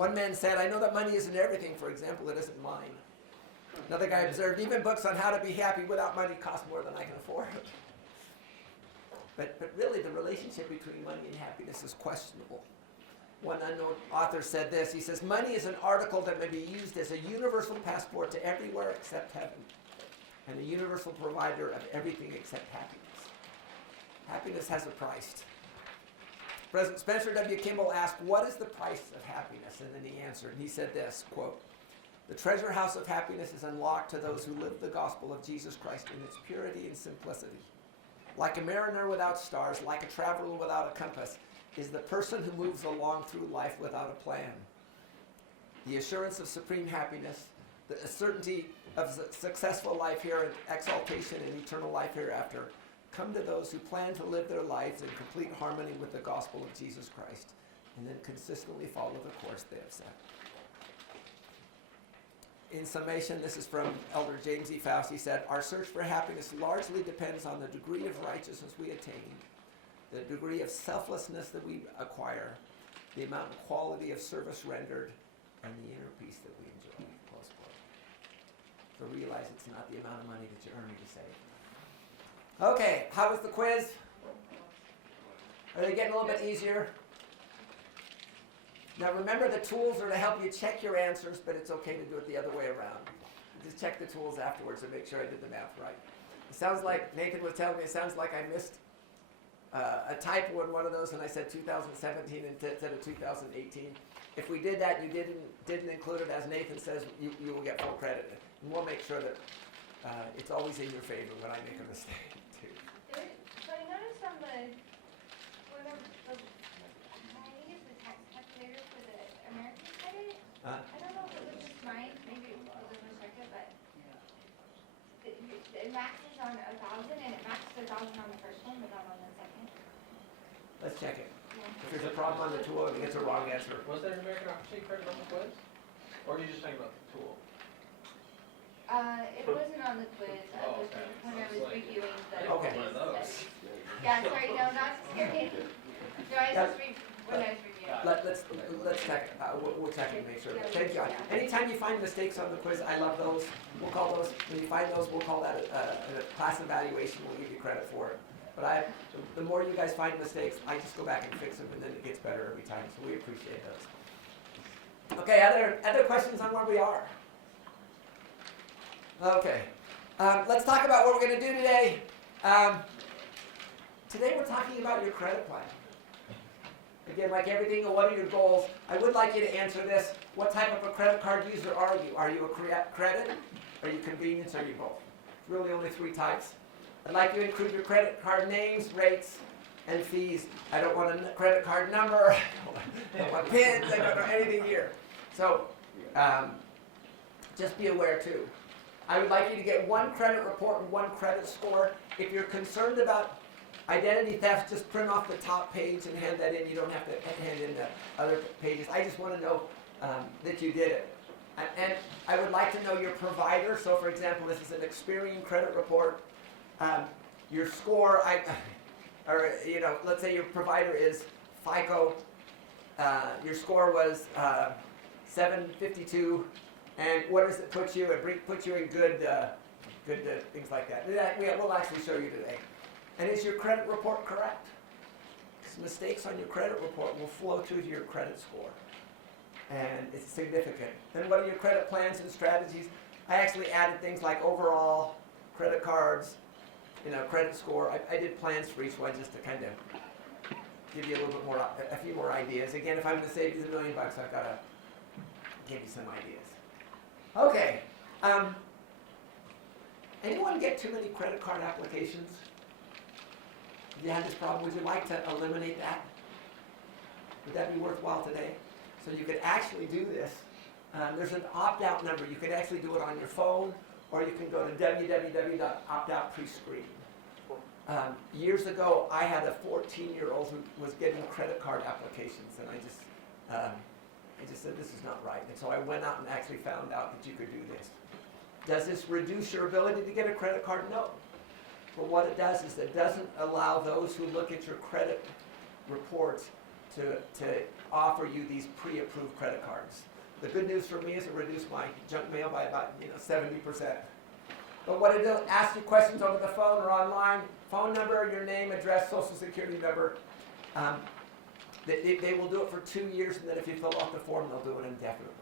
One man said, I know that money isn't everything. For example, it isn't mine. Another guy observed, even books on how to be happy without money cost more than I can afford. But really, the relationship between money and happiness is questionable. One unknown author said this. He says, money is an article that may be used as a universal passport to everywhere except heaven, and a universal provider of everything except happiness. Happiness has a price. President Spencer W. Kimball asked, what is the price of happiness? And then he answered, and he said this, quote, the treasure house of happiness is unlocked to those who live the gospel of Jesus Christ in its purity and simplicity. Like a mariner without stars, like a traveler without a compass, is the person who moves along through life without a plan. The assurance of supreme happiness, the certainty of successful life here and exaltation and eternal life hereafter come to those who plan to live their lives in complete harmony with the gospel of Jesus Christ and then consistently follow the course they have set. In summation, this is from Elder James E. Faust. He said, our search for happiness largely depends on the degree of righteousness we attain, the degree of selflessness that we acquire, the amount and quality of service rendered, and the inner peace that we enjoy. Close quote. So realize it's not the amount of money that you earn or you save. Okay, how was the quiz? Are they getting a little bit easier? Now remember, the tools are to help you check your answers, but it's okay to do it the other way around. Just check the tools afterwards and make sure I did the math right. It sounds like, Nathan was telling me, it sounds like I missed a typo in one of those and I said 2017 instead of 2018. If we did that, you didn't include it, as Nathan says, you will get full credit. And we'll make sure that it's always in your favor when I make a mistake too. So I noticed on the, I think it's the tax calculator for the American credit. I don't know if it was just mine, maybe it was restricted, but it maxes on 1,000 and it maxes 1,000 on the first one, but not on the second. Let's check it. Yeah. If there's a problem on the tool, it gets a wrong answer. Was there an American Opportunity Credit on the quiz? Or are you just talking about the tool? It wasn't on the quiz. I was okay. when I was reviewing the. Okay. One of those. Yeah, sorry, no, not to scare you. No, I was just when I was reviewing. Let's check. We'll check and make sure. Thank you. Anytime you find mistakes on the quiz, I love those. We'll call those, when you find those, we'll call that a class evaluation. We'll give you credit for it. But the more you guys find mistakes, I just go back and fix them, and then it gets better every time. So we appreciate those. Okay, other questions on where we are? Okay. Let's talk about what we're going to do today. Today we're talking about your credit plan. Again, like everything, what are your goals? I would like you to answer this. What type of a credit card user are you? Are you a credit? Are you convenience? Are you both? Really only three types. I'd like you to include your credit card names, rates, and fees. I don't want a credit card number. I don't want pins. I don't know anything here. So just be aware too. I would like you to get one credit report and one credit score. If you're concerned about identity theft, just print off the top page and hand that in. You don't have to hand in the other pages. I just want to know that you did it. And I would like to know your provider. So for example, this is an Experian credit report. Your score, let's say your provider is FICO. Your score was 752. And what does it put you? It puts you in good things like that. We'll actually show you today. And is your credit report correct? Because mistakes on your credit report will flow through to your credit score. And it's significant. Then what are your credit plans and strategies? I actually added things like overall, credit cards, credit score. I did plans for each one just to kind of give you a few more ideas. Again, if I'm going to save you $1 million, I've got to give you some ideas. Okay. Anyone get too many credit card applications? If you have this problem, would you like to eliminate that? Would that be worthwhile today? So you could actually do this. There's an opt-out number. You could actually do it on your phone, or you can go to www.optoutprescreen. Years ago, I had a 14-year-old who was getting credit card applications, and I just said, this is not right. And so I went out and actually found out that you could do this. Does this reduce your ability to get a credit card? No. But what it does is it doesn't allow those who look at your credit reports to offer you these pre-approved credit cards. The good news for me is it reduced my junk mail by about 70%. But what it does, ask you questions over the phone or online, phone number, your name, address, social security number. They will do it for 2 years, and then if you fill out the form, they'll do it indefinitely.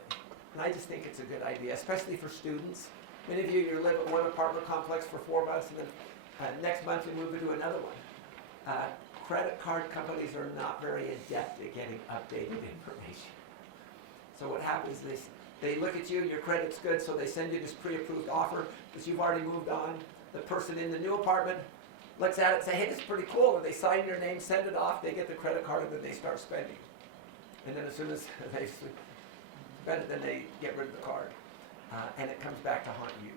And I just think it's a good idea, especially for students. Many of you live at one apartment complex for 4 months, and then next month you move into another one. Credit card companies are not very adept at getting updated information. So what happens is they look at you, your credit's good, so they send you this pre-approved offer because you've already moved on. The person in the new apartment looks at it and say, hey, this is pretty cool. And they sign your name, send it off, they get the credit card, and then they start spending. And then as soon as they spend it, then they get rid of the card. And it comes back to haunt you.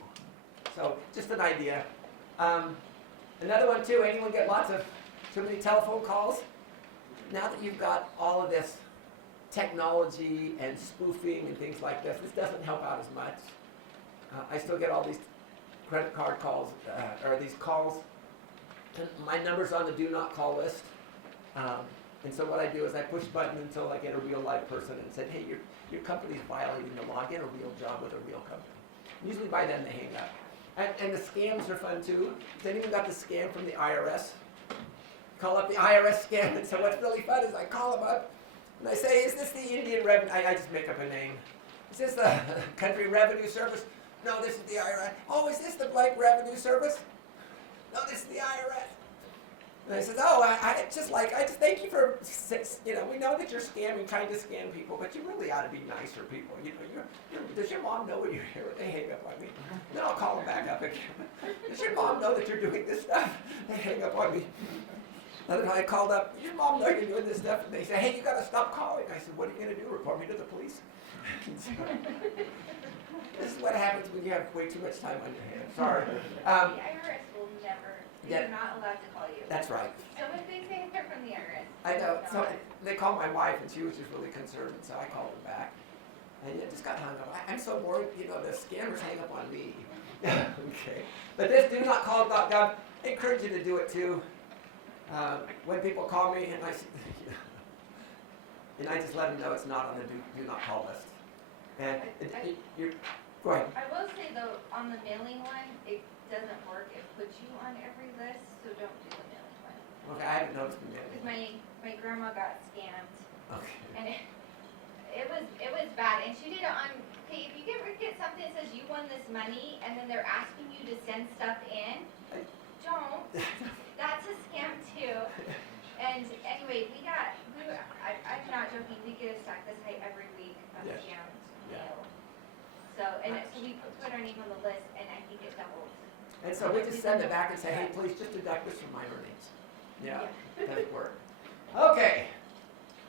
So just an idea. Another one too, anyone get too many telephone calls? Now that you've got all of this technology and spoofing and things like this doesn't help out as much. I still get all these credit card calls, or these calls. My number's on the do not call list. And so what I do is I push button until I get a real live person and said, hey, your company's violating the law, get a real job with a real company. Usually by then they hang up. And the scams are fun too. Has anyone got the scam from the IRS? Call up the IRS scam, and so what's really fun is I call them up, and I say, is this the Indian Revenue, I just make up a name. Is this the Country Revenue Service? No, this is the IRS. Oh, is this the blank Revenue Service? No, this is the IRS. And I said, oh, I just thank you for, we know that you're scamming, trying to scam people, but you really ought to be nicer people. Does your mom know when you're here? They hang up on me. Then I'll call them back up again. Does your mom know that you're doing this stuff? They hang up on me. Another time I called up, does your mom know you're doing this stuff? And they say, hey, you got to stop calling. I said, what are you going to do, report me to the police? This is what happens when you have way too much time on your hands. Sorry. The IRS will never, they're not allowed to call you. That's right. So if they say they're from the IRS. I know. So they called my wife, and she was just really concerned, and so I called them back. And it just got hung up. I'm so bored, the scammers hang up on me. Okay. But this do not call .gov, I encourage you to do it too. When people call me, and I just let them know it's not on the do not call list. And go ahead. I will say though, on the mailing one, it doesn't work. It puts you on every list, so don't do the mailing one. Okay, I haven't noticed the mailing. Because my grandma got scammed, Okay. and it was bad. And she did it on. Hey, if you get something that says you won this money, and then they're asking you to send stuff in, don't. That's a scam too. And anyway, I'm not joking, we get a stack this high every week of Yes. scammed Yeah. mail. So we put our name on the list, and I think it doubles. And so we just send it back and say, hey, please just deduct this from my earnings. Yeah, it doesn't work. Okay,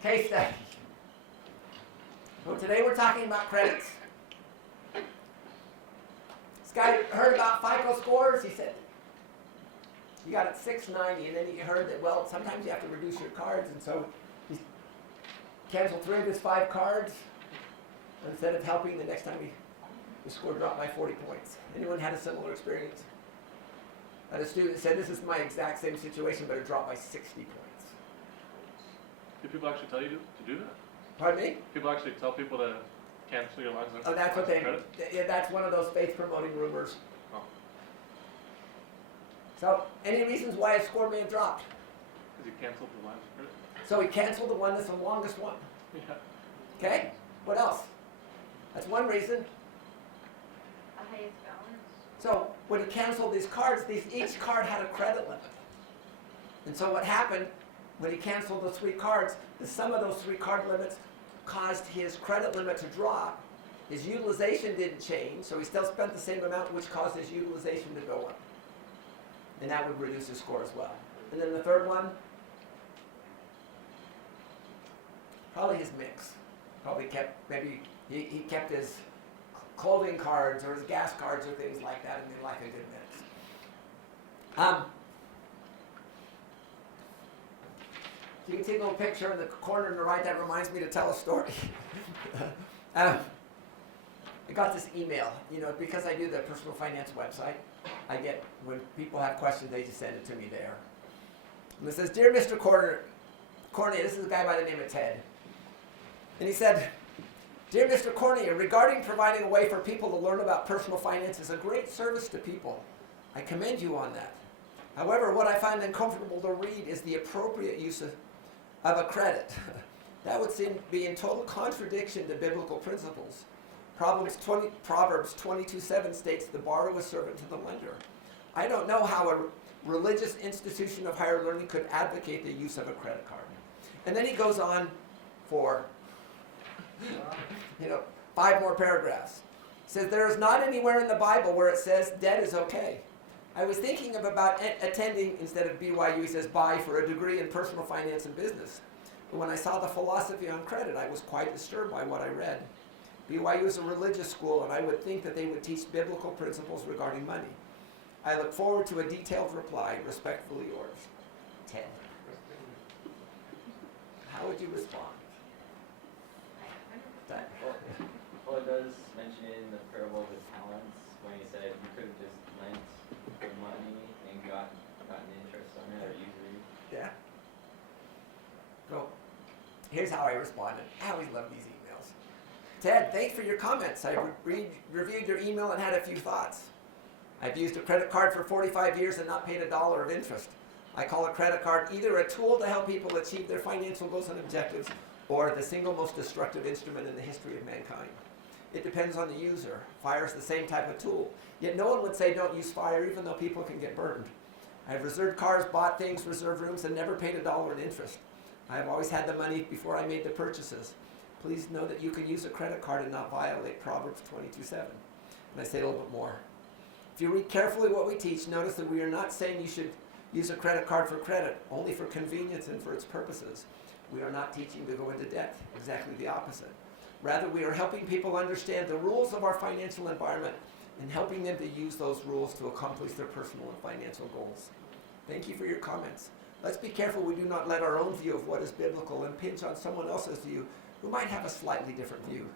case study. So today we're talking about credits. This guy heard about FICO scores. He said, you got it 690, and then he heard that, well, sometimes you have to reduce your cards, and so he canceled 3 of his 5 cards. Instead of helping, the next time the score dropped by 40 points. Anyone had a similar experience? I had a student said, this is my exact same situation, but it dropped by 60 points. Do people actually tell you to do that? Pardon me? People actually tell people to cancel your lines of Oh, that's what that's one of those faith-promoting rumors. Oh. So, any reasons why his score may have dropped? Because you canceled the lines of credit? So he canceled the one that's the longest one. Yeah. Okay? What else? That's one reason. A highest balance. So when he canceled these cards, each card had a credit limit. And so what happened when he canceled those 3 cards, the sum of those 3 card limits caused his credit limit to drop. His utilization didn't change, so he still spent the same amount, which caused his utilization to go up. And that would reduce his score as well. And then the third one, probably his mix. Probably he kept his clothing cards or his gas cards or things like that, and they like a good mix. You can see a little picture in the corner on the right that reminds me to tell a story. I got this email, because I do the personal finance website. I get, when people have questions, they just send it to me there. And it says, Dear Mr. Corner, Cornea, this is a guy by the name of Ted. And he said, "Dear Mr. Cornea, regarding providing a way for people to learn about personal finance is a great service to people. I commend you on that. However, what I find uncomfortable to read is the appropriate use of a credit. That would seem to be in total contradiction to biblical principles. Proverbs 22:7 states the borrower is servant to the lender. I don't know how a religious institution of higher learning could advocate the use of a credit card." And then he goes on for 5 more paragraphs. He says, "There is not anywhere in the Bible where it says debt is okay. I was thinking of about attending, instead of BYU, he says, buy for a degree in personal finance and business. But when I saw the philosophy on credit, I was quite disturbed by what I read. BYU is a religious school, and I would think that they would teach biblical principles regarding money. I look forward to a detailed reply. Respectfully yours, Ted." How would you respond? Well, it does mention in the parable of the talents when he said you could have just lent the money and gotten interest on it or usury. Yeah. So, here's how I responded. I always love these emails. "Ted, thanks for your comments. I reviewed your email and had a few thoughts. I've used a credit card for 45 years and not paid $1 of interest. I call a credit card either a tool to help people achieve their financial goals and objectives or the single most destructive instrument in the history of mankind. It depends on the user. Fire is the same type of tool. Yet no one would say don't use fire even though people can get burned. I've reserved cars, bought things, reserved rooms, and never paid $1 in interest. I have always had the money before I made the purchases. Please know that you can use a credit card and not violate Proverbs 22:7. And I say a little bit more. If you read carefully what we teach, notice that we are not saying you should use a credit card for credit, only for convenience and for its purposes. We are not teaching to go into debt, exactly the opposite. Rather, we are helping people understand the rules of our financial environment and helping them to use those rules to accomplish their personal and financial goals. Thank you for your comments. Let's be careful we do not let our own view of what is biblical impinge on someone else's view who might have a slightly different view.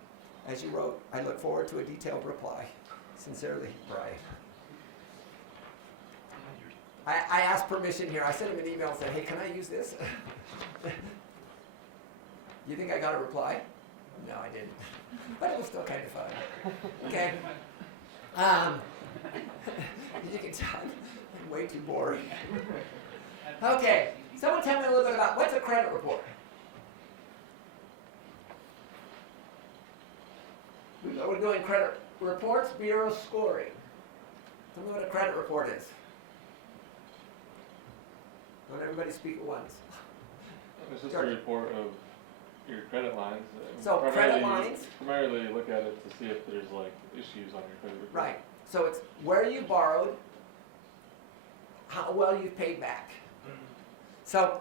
As you wrote, I look forward to a detailed reply. Sincerely, Bryan." I asked permission here. I sent him an email and said, "Hey, can I use this?" You think I got a reply? No, I didn't. But it was still kind of fun. Okay. You can tell I'm way too boring. Okay. Someone tell me a little bit about what's a credit report? We're doing credit reports, bureau scoring. Tell me what a credit report is. Don't everybody speak at once. It's just a report of your credit lines. So credit lines? Primarily look at it to see if there's like issues on your credit report. Right. So it's where you borrowed, how well you've paid back. So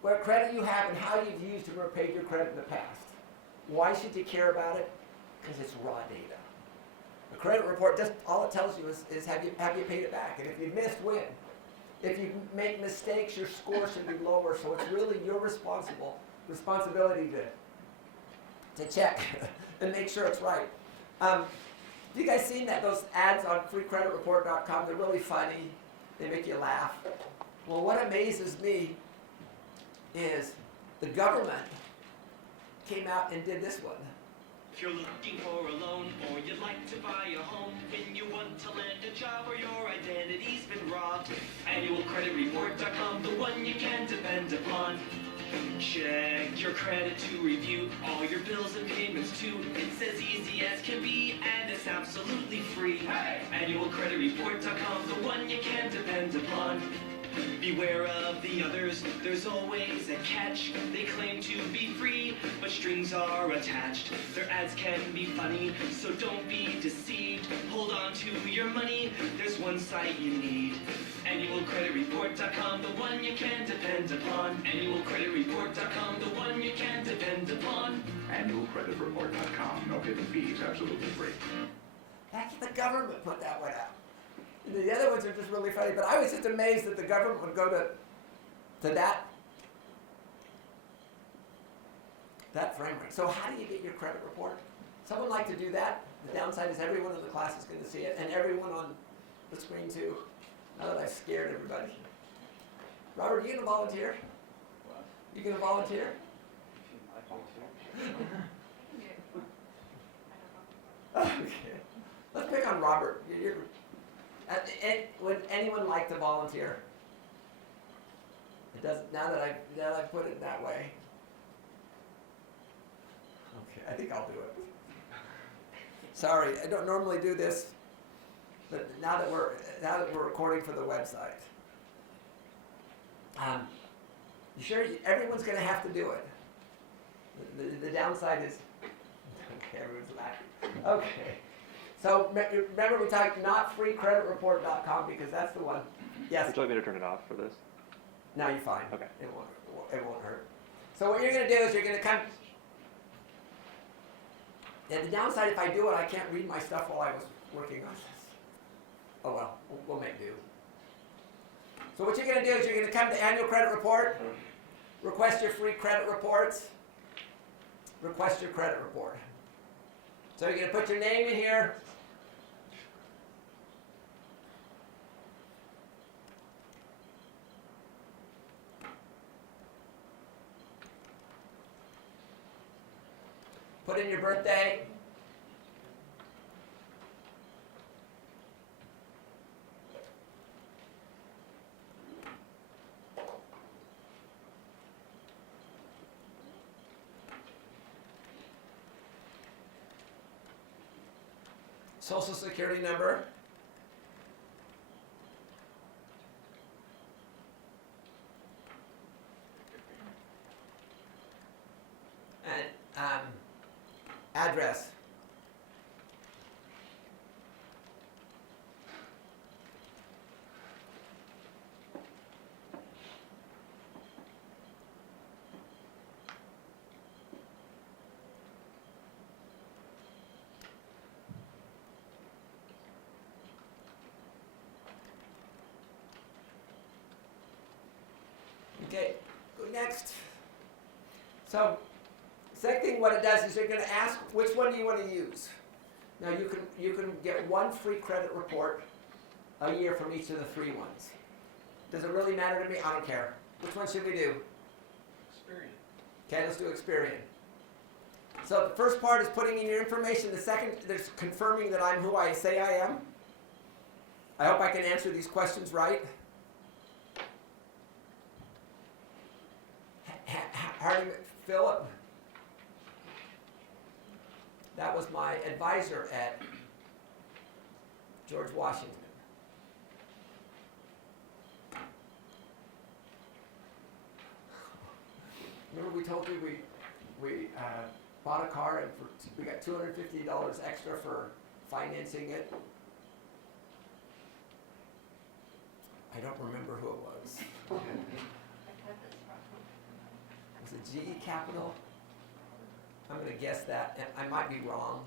what credit you have and how you've used or repaid your credit in the past. Why should you care about it? Because it's raw data. The credit report, just all it tells you is have you paid it back? And if you missed, when? If you make mistakes, your score should be lower. So it's really your responsibility to check and make sure it's right. Have you guys seen those ads on freecreditreport.com? They're really funny. They make you laugh. Well, what amazes me is the government came out and did this one. If you're looking for a loan or you'd like to buy a home, when you want to land a job or your identity's been robbed, annualcreditreport.com, the one you can depend upon. Check your credit to review all your bills and payments too. It's as easy as can be and it's absolutely free. Hey! Annualcreditreport.com, the one you can depend upon. Beware of the others, there's always a catch. They claim to be free, but strings are attached. Their ads can be funny, so don't be deceived. Hold on to your money, there's one site you need. Annualcreditreport.com, the one you can depend upon. Annualcreditreport.com, the one you can depend upon. Annualcreditreport.com, no hidden fees, absolutely free. That's the government put that one out. The other ones are just really funny, but I was just amazed that the government would go to that framework. So how do you get your credit report? Someone like to do that? The downside is everyone in the class is going to see it, and everyone on the screen too. Now that I've scared everybody. Robert, are you going to volunteer? You gonna volunteer? Okay. Let's pick on Robert. Would anyone like to volunteer? It doesn't. Now that I put it that way. Okay, I think I'll do it. Sorry, I don't normally do this, but now that we're recording for the website. You sure everyone's going to have to do it? The downside is, okay, everyone's laughing. Okay, so remember we talked notfreecreditreport.com because that's the one. Yes. Would you like me to turn it off for this? No, you're fine. Okay. It won't hurt. So what you're going to do is you're going to come. And the downside, if I do it, I can't read my stuff while I was working on this. Oh well, we'll make do. So what you're going to do is you're going to come to Annual Credit Report, request your free credit reports, request your credit report. So you're going to put your name in here. Put in your birthday. Social Security number. And address. Okay, go next. So, second thing, what it does is you're going to ask which one do you want to use. Now you can get one free credit report a year from each of the three ones. Does it really matter to me? I don't care. Which one should we do? Experience. Okay, let's do Experian. So the first part is putting in your information. The second, there's confirming that I'm who I say I am. I hope I can answer these questions right. Harding Philip. That was my advisor at George Washington. Remember we told you we bought a car and we got $250 extra for financing it? I don't remember who it was. Was it GE Capital? I'm going to guess that, and I might be wrong.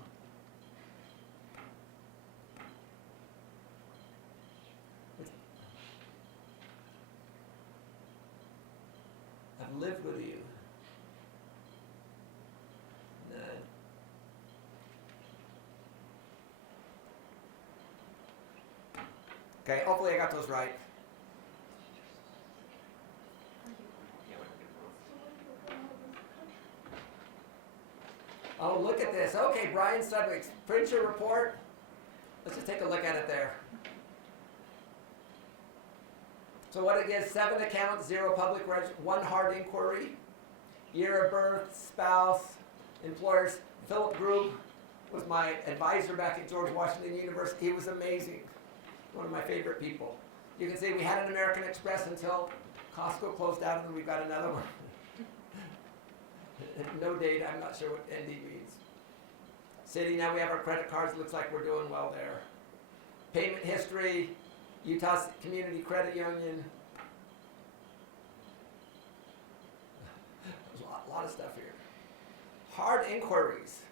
I've lived with you. None. Okay, hopefully I got those right. Oh, look at this. Okay, Bryan Sudweeks, print your report. Let's just take a look at it there. So what it is, 7 accounts, 0 public register, 1 hard inquiry, year of birth, spouse, employers. Philip Group was my advisor back at George Washington University. He was amazing. One of my favorite people. You can see we had an American Express until Costco closed down, and then we got another one. No date, I'm not sure what ND means. City, now we have our credit cards. Looks like we're doing well there. Payment history, Utah Community Credit Union. There's a lot of stuff here. Hard inquiries.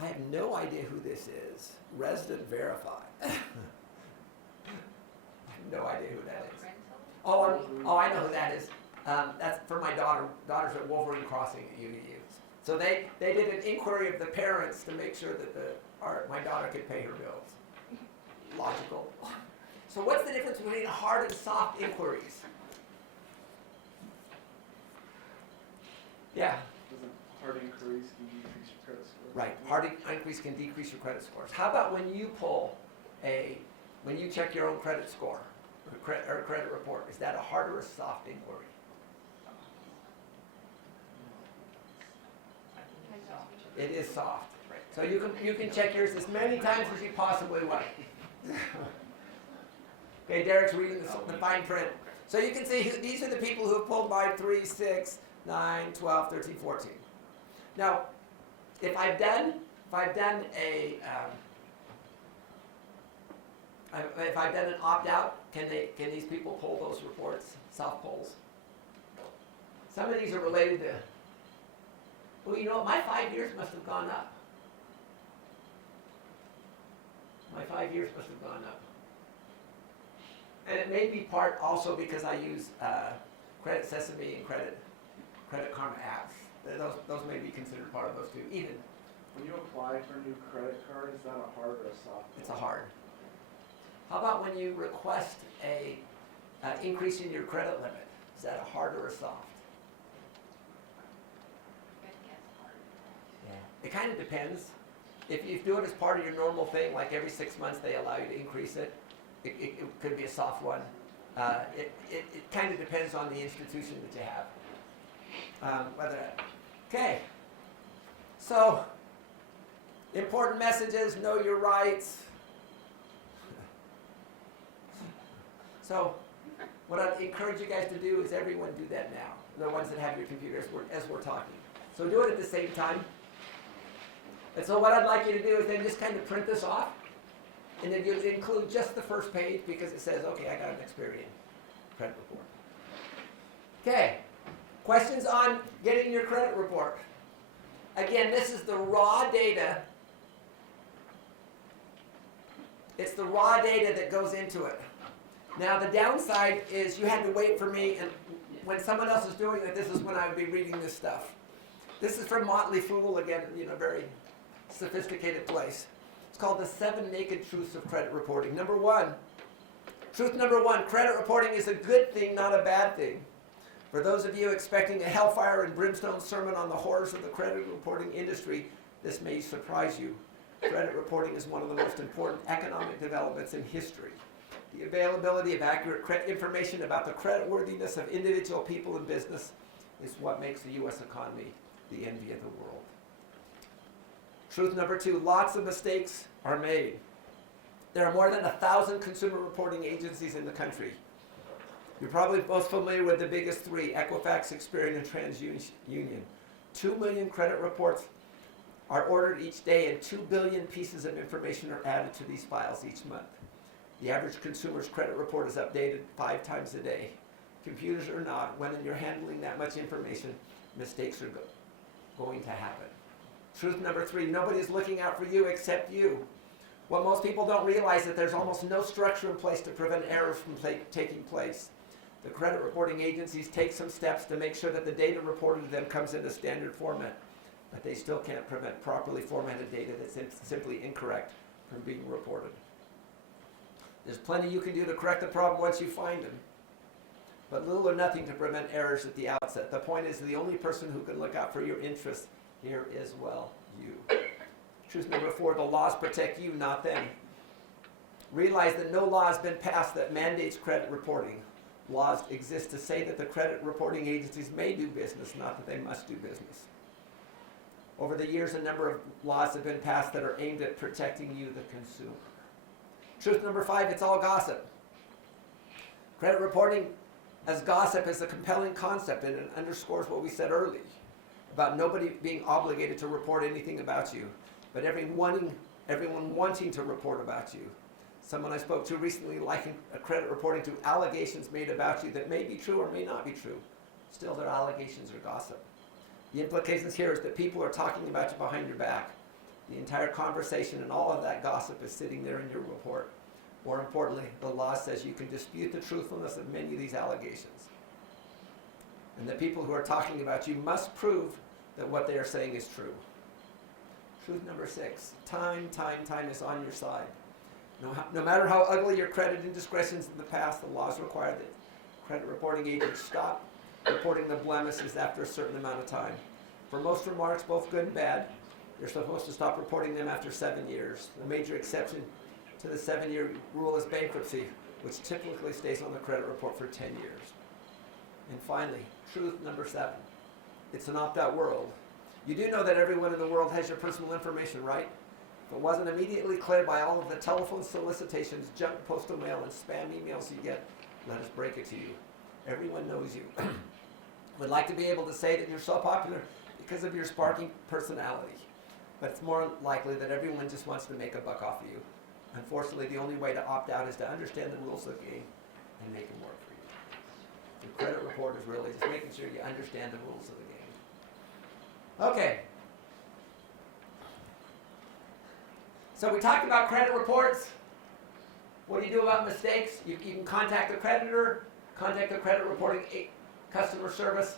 I have no idea who this is. Resident Verify. I have no idea who that is. Oh, I know who that is. That's for my daughters at Wolverine Crossing at UVU. So they did an inquiry of the parents to make sure that my daughter could pay her bills. Logical. So what's the difference between hard and soft inquiries? Yeah. Doesn't hard inquiries can decrease your credit score? Right, hard inquiries can decrease your credit scores. How about when you when you check your own credit score or credit report, is that a hard or a soft inquiry? It is soft. So you can check yours as many times as you possibly like. Okay, Derek's reading the fine print. So you can see these are the people who have pulled by 3, 6, 9, 12, 13, 14. Now, if I've done an opt-out, can these people pull those reports, soft polls? Some of these are related to, well, you know, my 5 years must have gone up. My 5 years must have gone up. And it may be part also because I use Credit Sesame and Credit Karma apps. Those may be considered part of those too. Even When you apply for a new credit card, is that a hard or a soft? it's a hard. How about when you request a increase in your credit limit? Is that a hard or a soft? Yeah. It kind of depends. If you do it as part of your normal thing, like every 6 months they allow you to increase it, it could be a soft one. It kind of depends on the institution that you have. Okay. So, important messages, know your rights. So, what I'd encourage you guys to do is everyone do that now. The ones that have your computers as we're talking. So do it at the same time. And so what I'd like you to do is then just kind of print this off. And then you include just the first page because it says, okay, I got an Experian credit report. Okay. Questions on getting your credit report? Again, this is the raw data. It's the raw data that goes into it. Now, the downside is you had to wait for me, and when someone else is doing it, this is when I would be reading this stuff. This is from Motley Fool, again, very sophisticated place. It's called The 7 Naked Truths of Credit Reporting. Truth number one, credit reporting is a good thing, not a bad thing. For those of you expecting a hellfire and brimstone sermon on the horrors of the credit reporting industry, this may surprise you. Credit reporting is one of the most important economic developments in history. The availability of accurate information about the creditworthiness of individual people and business is what makes the U.S. economy the envy of the world. Truth number two, lots of mistakes are made. There are more than 1,000 consumer reporting agencies in the country. You're probably most familiar with the biggest three, Equifax, Experian, and TransUnion. 2 million credit reports are ordered each day, and 2 billion pieces of information are added to these files each month. The average consumer's credit report is updated 5 times a day. Computers or not, when you're handling that much information, mistakes are going to happen. Truth number three, nobody is looking out for you except you. What most people don't realize is that there's almost no structure in place to prevent errors from taking place. The credit reporting agencies take some steps to make sure that the data reported to them comes in a standard format, but they still can't prevent properly formatted data that's simply incorrect from being reported. There's plenty you can do to correct the problem once you find them, but little or nothing to prevent errors at the outset. The point is the only person who can look out for your interests here is, well, you. Truth number four, the laws protect you, not them. Realize that no law has been passed that mandates credit reporting. Laws exist to say that the credit reporting agencies may do business, not that they must do business. Over the years, a number of laws have been passed that are aimed at protecting you, the consumer. Truth number five, it's all gossip. Credit reporting as gossip is a compelling concept, and it underscores what we said earlier about nobody being obligated to report anything about you, but everyone wanting to report about you. Someone I spoke to recently likened credit reporting to allegations made about you that may be true or may not be true. Still, they're allegations or gossip. The implications here is that people are talking about you behind your back. The entire conversation and all of that gossip is sitting there in your report. More importantly, the law says you can dispute the truthfulness of many of these allegations. And the people who are talking about you must prove that what they are saying is true. Truth number six, time is on your side. No matter how ugly your credit indiscretions in the past, the laws require that credit reporting agents stop reporting the blemishes after a certain amount of time. For most remarks, both good and bad, you're supposed to stop reporting them after 7 years. The major exception to the 7-year rule is bankruptcy, which typically stays on the credit report for 10 years. And finally, truth number 7. It's an opt-out world. You do know that everyone in the world has your personal information, right? If it wasn't immediately cleared by all of the telephone solicitations, junk postal mail, and spam emails you get, let us break it to you. Everyone knows you. Would like to be able to say that you're so popular because of your sparking personality. But it's more likely that everyone just wants to make a buck off of you. Unfortunately, the only way to opt out is to understand the rules of the game and make them work for you. The credit report is really just making sure you understand the rules of the game. Okay. So we talked about credit reports. What do you do about mistakes? You can contact the creditor, contact the credit reporting customer service.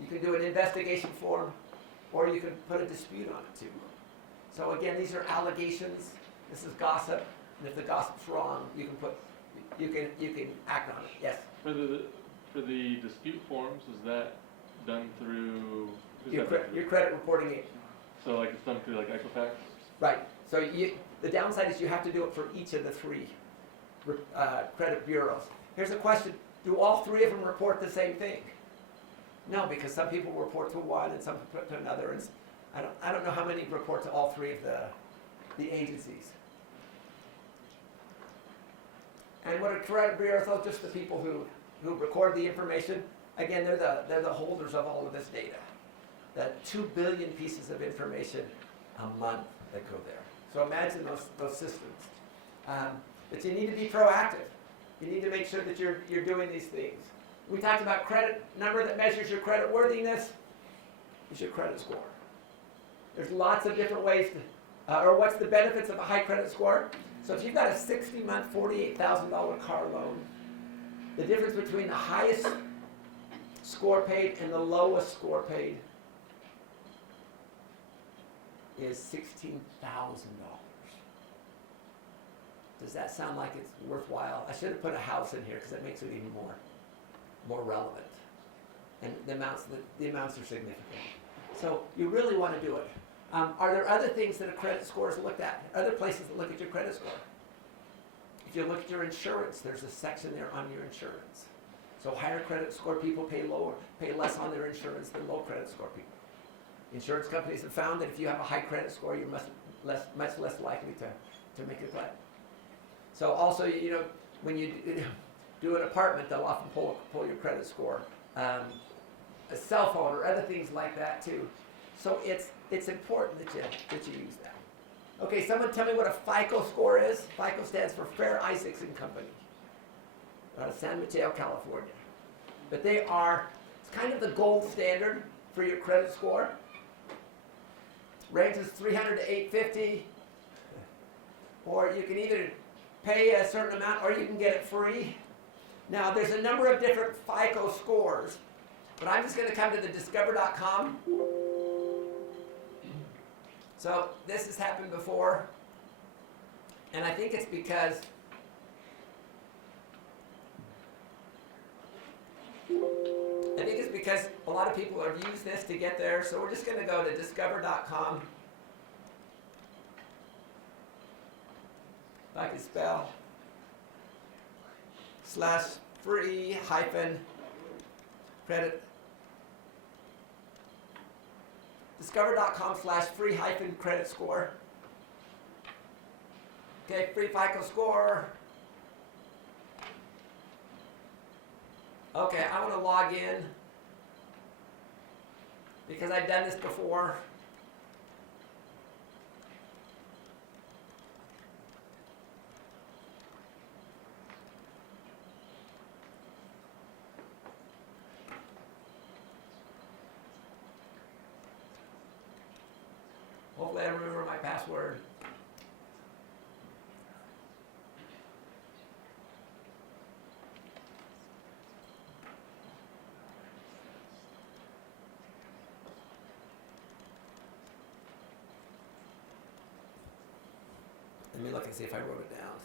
You can do an investigation form, or you can put a dispute on it too. So again, these are allegations. This is gossip, and if the gossip's wrong, you can act on it. Yes. For the dispute forms, is that done through Your credit reporting agent. So like it's done through like Equifax? Right. So the downside is you have to do it for each of the 3 credit bureaus. Here's a question: do all 3 of them report the same thing? No, because some people report to one and some report to another. And I don't know how many report to all 3 of the agencies. And what are credit bureaus? Oh, just the people who record the information. Again, they're the holders of all of this data. The 2 billion pieces of information a month that go there. So imagine those systems. But you need to be proactive. You need to make sure that you're doing these things. We talked about credit number that measures your credit worthiness is your credit score. There's lots of different ways to, or what's the benefits of a high credit score? So if you've got a 60-month, $48,000 car loan, the difference between the highest score paid and the lowest score paid is $16,000. Does that sound like it's worthwhile? I should have put a house in here because that makes it even more relevant. And the amounts are significant. So you really want to do it. Are there other things that a credit score is looked at? Other places that look at your credit score? If you look at your insurance, there's a section there on your insurance. So higher credit score people pay less on their insurance than low credit score people. Insurance companies have found that if you have a high credit score, you're much less likely to make a claim. So also, when you do an apartment, they'll often pull your credit score. A cell phone or other things like that too. So it's important that you use that. Okay, someone tell me what a FICO score is. FICO stands for Fair Isaacs and Company, out of San Mateo, California. But it's kind of the gold standard for your credit score. Ranges 300 to 850, or you can either pay a certain amount or you can get it free. Now, there's a number of different FICO scores, but I'm just going to come to the discover.com. So this has happened before, and I think it's because a lot of people have used this to get there. So we're just going to go to discover.com. If I can spell /free-credit. Discover.com/free-credit score. Okay, free FICO score. Okay, I want to log in because I've done this before. Hopefully I remember my password. Let me look and see if I wrote it down.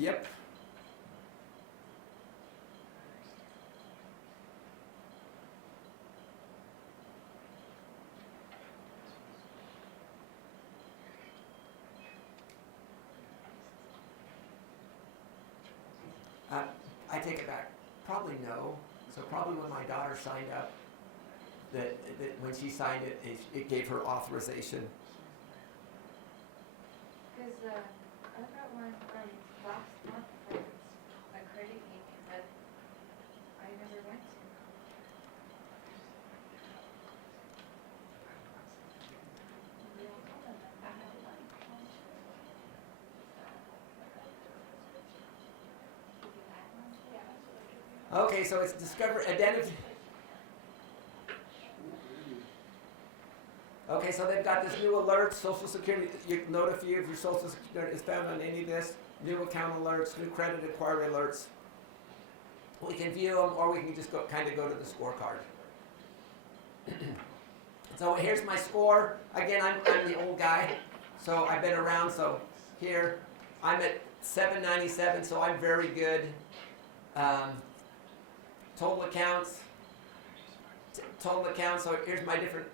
Yep. I take it back. Probably no. So probably when my daughter signed up, that when she signed it, it gave her authorization. Cause, I got one from last month from a credit union that I never went to. Okay, so it's discover identity. Okay, so they've got this new alert, Social Security, you notify you if your Social Security is found on any of this, new account alerts, new credit inquiry alerts. We can view them, or we can just go to the scorecard. So here's my score. Again, I'm the old guy, so I've been around. So here, I'm at 797, so I'm very good. Total accounts, so here's my different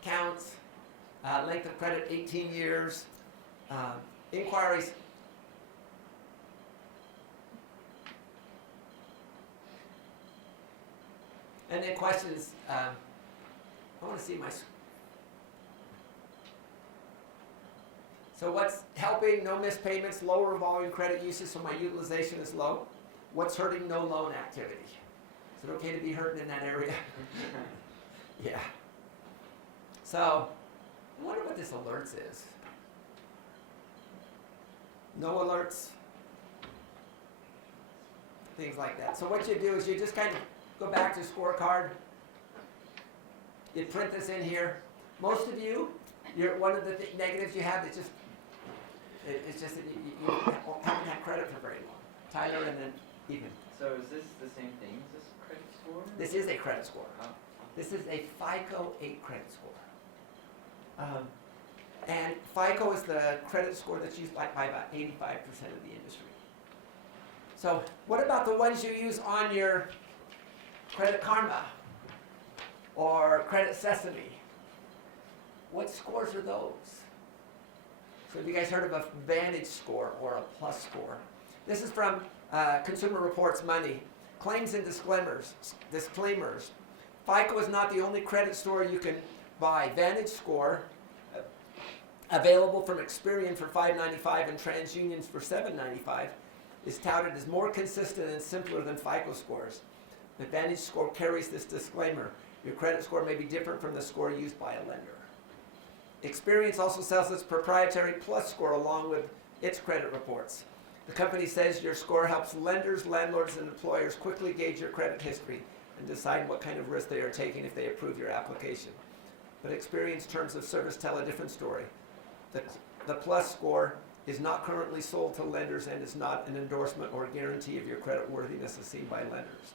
accounts. Length of credit, 18 years. Inquiries. And then questions. I want to see my. So what's helping? No missed payments, lower volume credit usage, so my utilization is low. What's hurting? No loan activity. Is it okay to be hurting in that area? Yeah. So, I wonder what this alerts is. No alerts. Things like that. So what you do is you just kind of go back to scorecard. You print this in here. Most of you, one of the negatives you have is just, it's just that you haven't had credit for very long. Tyler and then Ethan. So is this the same thing as this credit score? This is a credit score. Oh. This is a FICO 8 credit score. And FICO is the credit score that's used by about 85% of the industry. So what about the ones you use on your Credit Karma or Credit Sesame? What scores are those? So have you guys heard of a Vantage score or a Plus score? This is from Consumer Reports Money. Claims and disclaimers. FICO is not the only credit score you can buy. Vantage score, available from Experian for $5.95 and TransUnion's for $7.95, is touted as more consistent and simpler than FICO scores. The Vantage score carries this disclaimer: your credit score may be different from the score used by a lender. Experian also sells its proprietary Plus score along with its credit reports. The company says your score helps lenders, landlords, and employers quickly gauge your credit history and decide what kind of risk they are taking if they approve your application. But Experian's terms of service tell a different story. The Plus score is not currently sold to lenders and is not an endorsement or guarantee of your credit worthiness as seen by lenders.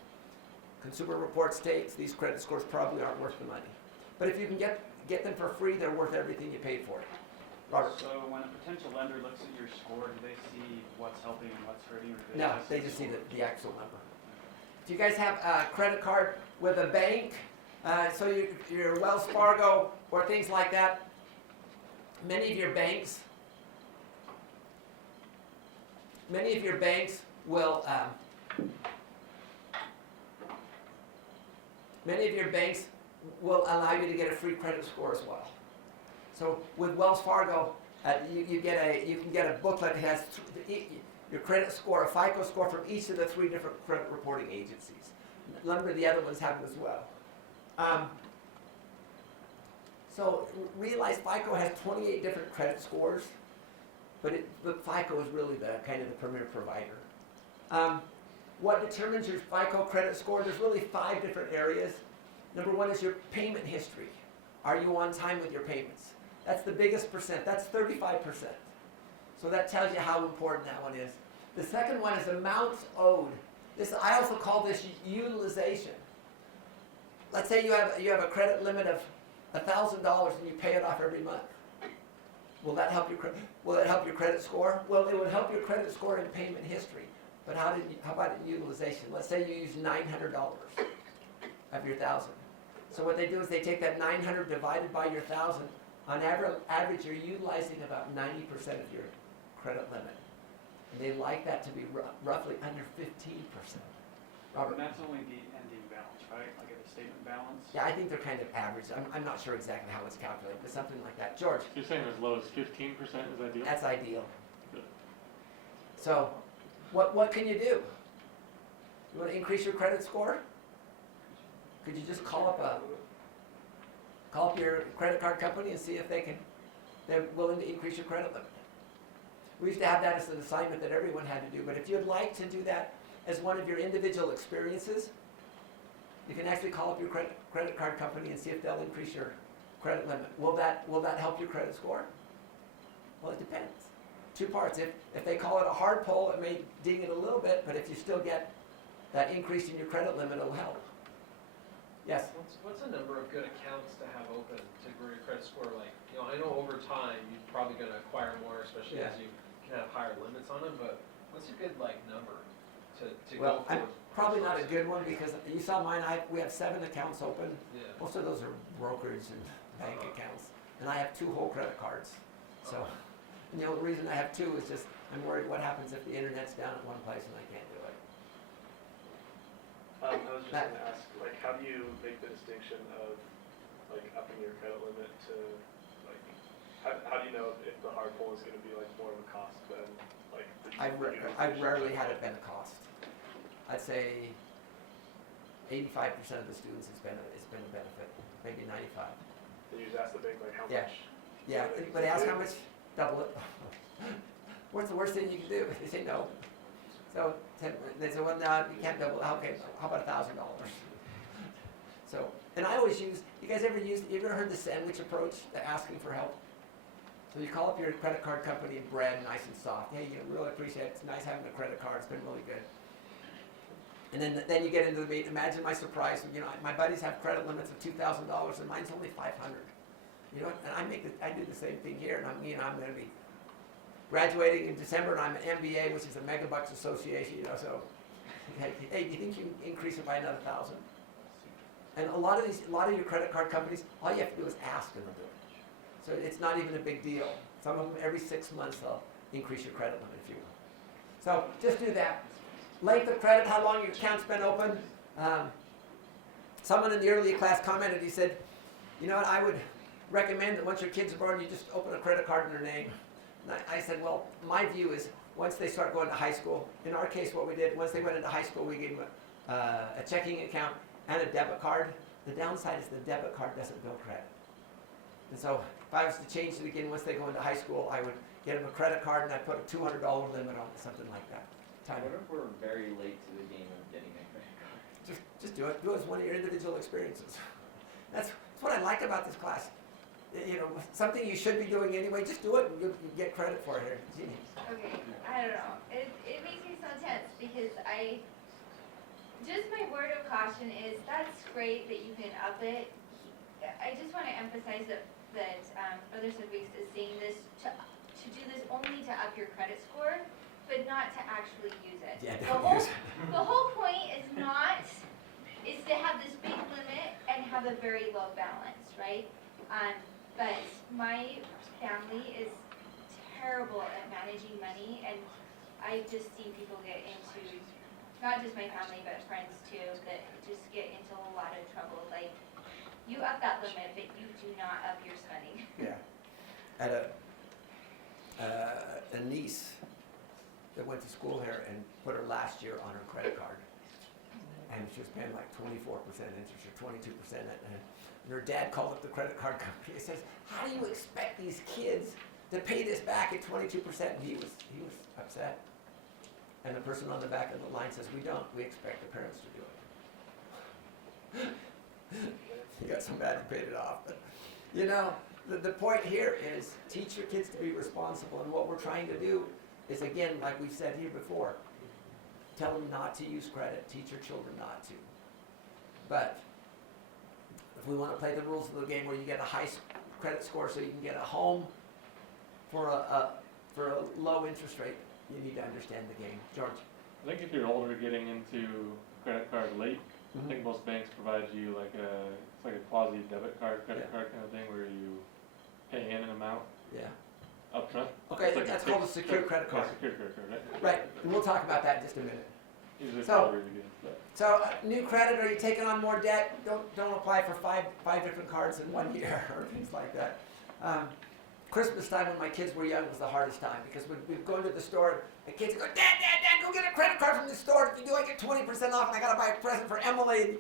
Consumer Reports states these credit scores probably aren't worth the money. But if you can get them for free, they're worth everything you paid for it. Robert? So when a potential lender looks at your score, do they see what's helping and what's hurting? Or No, they just see the actual number. If you guys have a credit card with a bank, so your Wells Fargo or things like that, many of your banks will allow you to get a free credit score as well. So with Wells Fargo, you can get a booklet that has your credit score, a FICO score from each of the 3 different credit reporting agencies. A number of the other ones have them as well. So realize FICO has 28 different credit scores, but FICO is really the kind of the premier provider. What determines your FICO credit score? There's really 5 different areas. Number 1 is your payment history. Are you on time with your payments? That's the biggest percent. That's 35%. So that tells you how important that one is. The second one is amounts owed. I also call this utilization. Let's say you have a credit limit of $1,000 and you pay it off every month. Will that help your credit score? Well, it would help your credit score in payment history. But how about in utilization? Let's say you use $900 of your 1,000. So what they do is they take that 900 divided by your 1,000. On average, you're utilizing about 90% of your credit limit. And they like that to be roughly under 15%. Robert? And that's only the ending balance, right? Like at the statement balance? Yeah, I think they're kind of average. I'm not sure exactly how it's calculated, but something like that. George? You're saying as low as 15% is ideal? That's ideal. Good. So, what can you do? You want to increase your credit score? Could you just call up your credit card company and see if they're willing to increase your credit limit? We used to have that as an assignment that everyone had to do, but if you'd like to do that as one of your individual experiences, you can actually call up your credit card company and see if they'll increase your credit limit. Will that help your credit score? Well, it depends. Two parts. If they call it a hard pull, it may ding it a little bit, but if you still get that increase in your credit limit, it'll help. Yes? What's a number of good accounts to have open to grow your credit score? Like, I know over time you're probably going to acquire more, especially as you can have higher limits on them. But what's a good number to Well, go for? probably not a good one because you saw mine. We have 7 accounts open. Yeah. Most of those are brokerage and bank accounts, and I have 2 whole credit cards. So, and the only reason I have 2 is just I'm worried what happens if the internet's down at one place and I can't do it. I was just going to ask, how do you make the distinction of, upping your credit limit to, how do you know if the hard pull is going to be, more of a cost than, the I've rarely had it been a cost. I'd say 85% of the students it's been a benefit, maybe 95. Then you just ask the bank, how Yeah. much? Yeah, but ask how much, double it. What's the worst thing you can do? They say no. So they say, well, no, you can't double. Okay, how about $1,000? So, and I always use. You guys ever heard the sandwich approach to asking for help? So you call up your credit card company and bread, nice and soft. Hey, really appreciate it. It's nice having a credit card. It's been really good. And then you get into the meeting. Imagine my surprise. My buddies have credit limits of $2,000 and mine's only $500. And I do the same thing here. And I'm going to be graduating in December, and I'm an MBA, which is a megabucks association. So, hey, do you think you can increase it by another 1,000? And a lot of your credit card companies, all you have to do is ask and they'll do it. So it's not even a big deal. Some of them every 6 months they'll increase your credit limit if you will. So just do that. Length of credit, how long your account's been open. Someone in the earlier class commented, he said, you know what, I would recommend that once your kids are born, you just open a credit card in their name. And I said, well, my view is once they start going to high school, in our case what we did, once they went into high school, we gave them a checking account and a debit card. The downside is the debit card doesn't build credit. And so if I was to change it again once they go into high school, I would get them a credit card and I'd put a $200 limit on it, something like that. Time. What if we're very late to the game of getting a credit card? Just do it. Do it as one of your individual experiences. That's what I like about this class. Something you should be doing anyway, just do it and you get credit for it here. Genius. Okay, I don't know. It makes me so tense because just my word of caution is that's great that you can up it. I just want to emphasize that Brother Sudweeks is saying this to do this only to up your credit score, but not to actually use it. Yeah, The whole point is to have this big limit and have a very low balance, right? But my family is terrible at managing money, and I've just seen people get into, not just my family, but friends too, that just get into a lot of trouble. Like, you up that limit, but you do not up your spending. Yeah. I had a niece that went to school here and put her last year on her credit card. And she was paying like 24% interest or 22%. And her dad called up the credit card company and says, how do you expect these kids to pay this back at 22%? And he was upset. And the person on the back of the line says, we don't. We expect the parents to do it. He got so mad he paid it off. But, the point here is teach your kids to be responsible. And what we're trying to do is, again, like we've said here before, tell them not to use credit. Teach your children not to. But if we want to play the rules of the game where you get a high credit score so you can get a home, for a low interest rate, you need to understand the game. George? I think if you're older, getting into credit card late, I think most banks provide you it's like a quasi debit card, credit card kind of thing where you pay in an amount Yeah. upfront. Okay, It's like that's a called a fixed secure credit card. Secure credit card, right? Right, and we'll talk about that in just a minute. Usually it's So- not really good, but So, new credit, are you taking on more debt? Don't apply for five different cards in 1 year or things like that. Christmas time when my kids were young was the hardest time because we'd go into the store and kids would go, Dad, go get a credit card from the store. If you do, I get 20% off, and I gotta buy a present for Emily,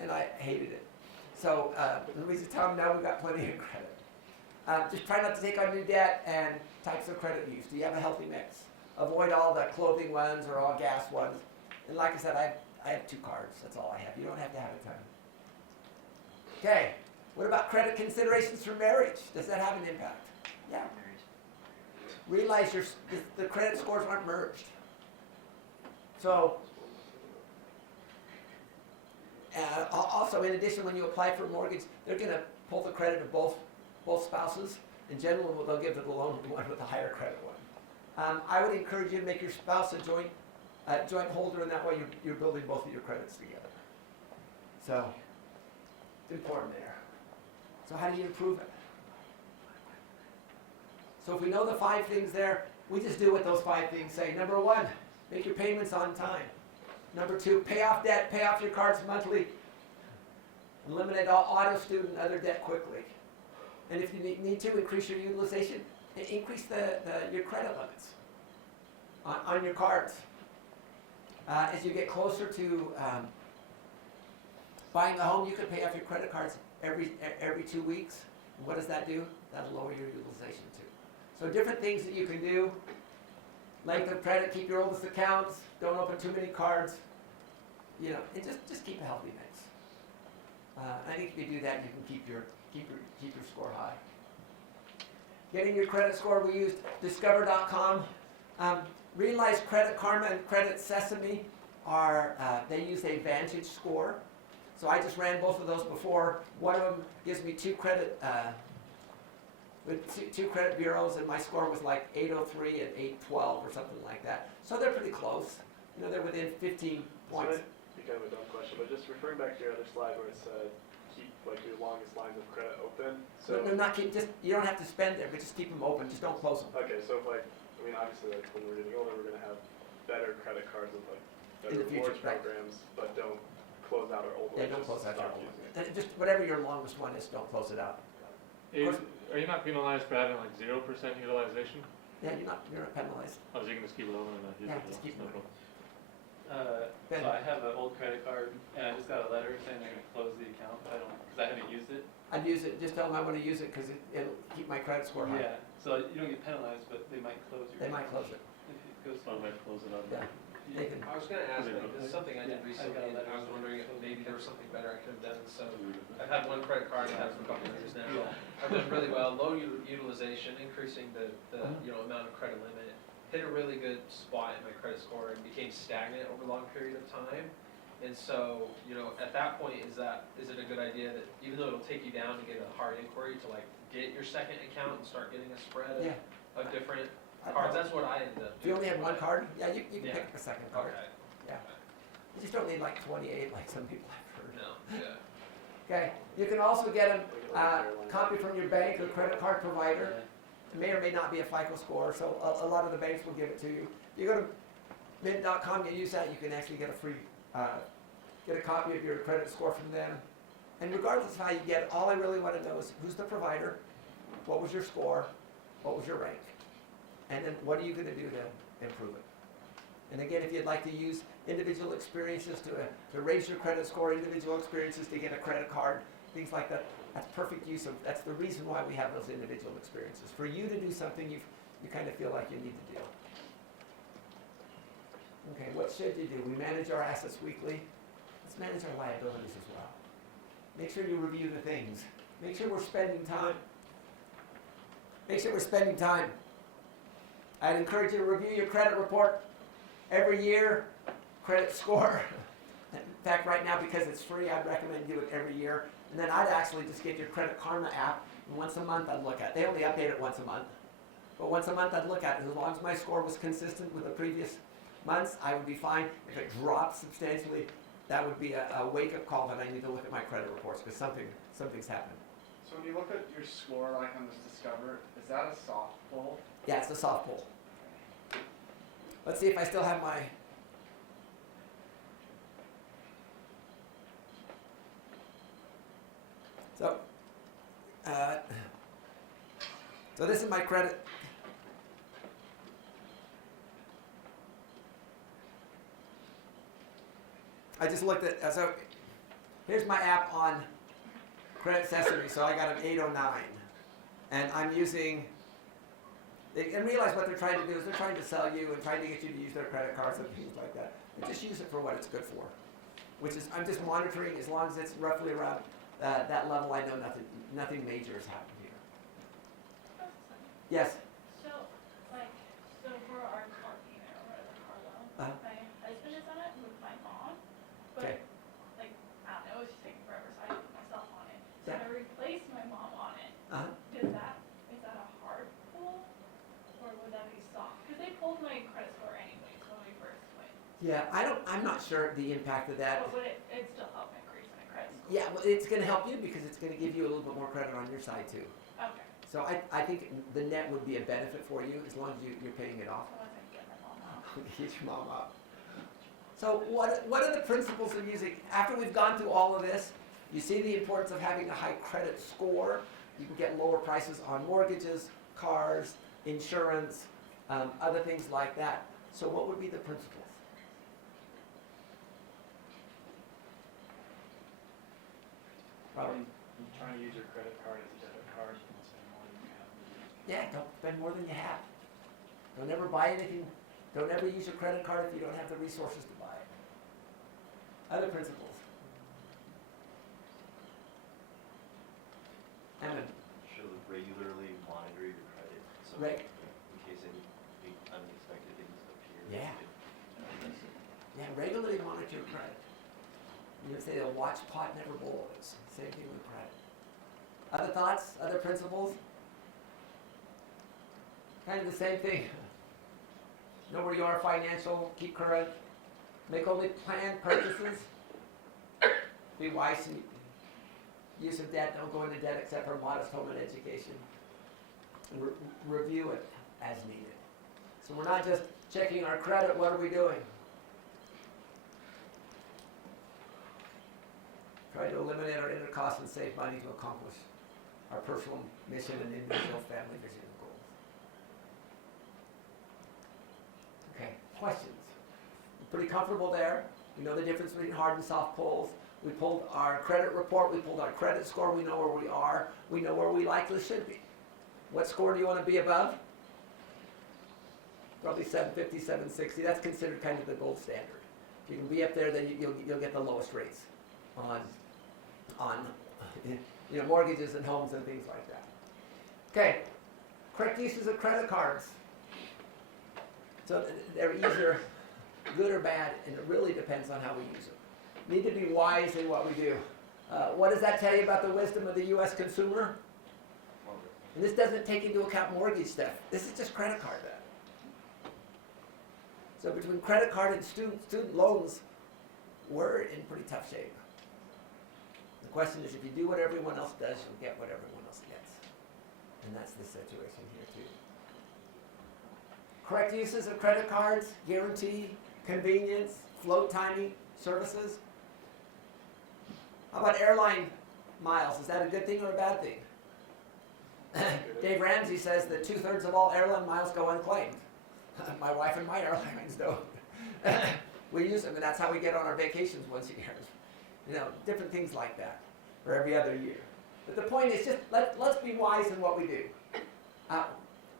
and I hated it. So, we just tell them now we've got plenty of credit. Just try not to take on new debt and types of credit use. Do you have a healthy mix? Avoid all the clothing ones or all gas ones. And like I said, I have 2 cards. That's all I have. You don't have to have a ton. Okay. What about credit considerations for marriage? Does that have an impact? Yeah. Realize the credit scores aren't merged. So, also in addition, when you apply for a mortgage, they're going to pull the credit of both spouses. In general, they'll give the loan to the one with the higher credit one. I would encourage you to make your spouse a joint holder, and that way you're building both of your credits together. So, it's important there. So how do you improve it? So if we know the 5 things there, we just do what those 5 things say. Number 1, make your payments on time. Number 2, pay off debt, pay off your cards monthly. Eliminate all auto, student, and other debt quickly. And if you need to increase your utilization, increase your credit limits on your cards. As you get closer to buying a home, you can pay off your credit cards every 2 weeks. And what does that do? That'll lower your utilization too. So different things that you can do. Length of credit, keep your oldest accounts, don't open too many cards. And just keep a healthy mix. I think if you do that, you can keep your score high. Getting your credit score, we used Discover.com. Realize Credit Karma and Credit Sesame they use a Vantage score. So I just ran both of those before. One of them gives me 2 credit with two credit bureaus, and my score was like 803 and 812 or something like that. So they're pretty close. They're within 15 points. So that'd be kind of a dumb question, but just referring back to your other slide where it said keep your longest lines of credit open. So No, not keep. You don't have to spend there, but just keep them open. Just don't close them. okay, so if obviously when we're getting older, we're gonna have better credit cards with In better the future, rewards right. programs, but don't close out our old ones. Yeah, don't just close out your stop old using it. And just whatever your longest one is, don't close it out. Are you not penalized for having 0% utilization? Yeah, you're not penalized. Oh, so you can just keep it open and not use Yeah, it? just keep it open. So I have an old credit card, and I just got a letter saying they're gonna close the account, because I haven't used it. I'd use it. Just tell them I want to use it because it'll keep my credit score high. Yeah, so you don't get penalized, but they might close your. They might close it. If it goes. So I might close it up. Yeah. They can. I was gonna ask, this is something I did Yeah, recently, I got a and letter. I was wondering if maybe there was something better I could have done. So I've had one credit card, I've had it for a couple of years now. I've done really well, low utilization, increasing the amount of credit limit. Hit a really good spot in my credit score and became stagnant over a long period of time. And so, at that point, is it a good idea that even though it'll take you down to get a hard inquiry to get your second account and start getting a spread of different cards? That's what I ended up doing. If you only have one card, yeah, you can Yeah. pick a second card. Okay. Yeah. You just don't need 28 like some people have heard. No, yeah. Okay. You can also get a copy from your bank or credit card provider. It may or may not be a FICO score, so a lot of the banks will give it to you. You go to mint.com, you use that, you can actually get a free, get a copy of your credit score from them. And regardless of how you get it, all I really want to know is who's the provider, what was your score, what was your rank, and then what are you going to do to improve it. And again, if you'd like to use individual experiences to raise your credit score, individual experiences to get a credit card, things like that, that's perfect use of, that's the reason why we have those individual experiences. For you to do something you kind of feel like you need to do. Okay, what should you do? We manage our assets weekly. Let's manage our liabilities as well. Make sure you review the things. Make sure we're spending time. Make sure we're spending time. I'd encourage you to review your credit report every year, credit score. In fact, right now, because it's free, I'd recommend you do it every year. And then I'd actually just get your Credit Karma app, and once a month I'd look at it. They only update it once a month. But once a month I'd look at it. As long as my score was consistent with the previous months, I would be fine. If it dropped substantially, that would be a wake-up call that I need to look at my credit reports, because something's happened. So when you look at your score, like on this Discover, is that a soft pull? Yeah, it's a soft pull. Let's see if I still have my... So this is my credit. I just looked at, so here's my app on Credit Sesame, so I got an 809. And I'm using, and realize what they're trying to do is they're trying to sell you and trying to get you to use their credit cards and things like that. And just use it for what it's good for. Which is, I'm just monitoring, as long as it's roughly around that level, I know nothing major has happened here. Yes? So for our car payment or whatever, car loan, Uh-huh. my husband is on it with my mom, but Okay. like, I don't know, it's just taking forever, so I put myself on it. So Yeah. I replaced my mom on it. Uh-huh. Is that a hard pull, or would that be soft? Because they pulled my credit score anyways when we first went. Yeah, I'm not sure the impact of that. But would it still help increase my credit score? Yeah, well, it's going to help you because it's going to give you a little bit more credit on your side too. Okay. So I think the net would be a benefit for you as long as you're paying it off. So once I get my mom out. Get your mom up. So what are the principles of using, after we've gone through all of this, you see the importance of having a high credit score. You can get lower prices on mortgages, cars, insurance, other things like that. So what would be the principles? Robert? You're trying to use your credit card as a debit card, you can spend more than you have. Yeah, don't spend more than you have. Don't ever buy anything, don't ever use your credit card if you don't have the resources to buy it. Other principles. Emmett, Should regularly monitor your credit, so Right. in case any big unexpected things appear. Yeah. you can address it. yeah, regularly monitor your credit. You would say a watch pot never boils. Same thing with credit. Other thoughts, other principles? Kind of the same thing. Know where you are financial, keep current, make only planned purchases, be wise in use of debt, don't go into debt except for modest home and education. And review it as needed. So we're not just checking our credit, what are we doing? Try to eliminate our inner costs and save money to accomplish our personal mission and individual family vision and goals. Okay, questions? Pretty comfortable there. We know the difference between hard and soft pulls. We pulled our credit report, we pulled our credit score, we know where we are, we know where we likely should be. What score do you want to be above? Probably 750, 760. That's considered kind of the gold standard. If you can be up there, then you'll get the lowest rates on mortgages and homes and things like that. Okay, correct uses of credit cards. So they're either good or bad, and it really depends on how we use them. Need to be wise in what we do. What does that tell you about the wisdom of the U.S. consumer? And this doesn't take into account mortgage stuff. This is just credit card debt. So between credit card and student loans, we're in pretty tough shape. The question is, if you do what everyone else does, you'll get what everyone else gets. And that's the situation here too. Correct uses of credit cards, guarantee, convenience, float timing, services. How about airline miles? Is that a good thing or a bad thing? Dave Ramsey says that 2/3 of all airline miles go unclaimed. My wife and my airlines don't. We use them, and that's how we get on our vacations once a year. Different things like that, or every other year. But the point is just let's be wise in what we do.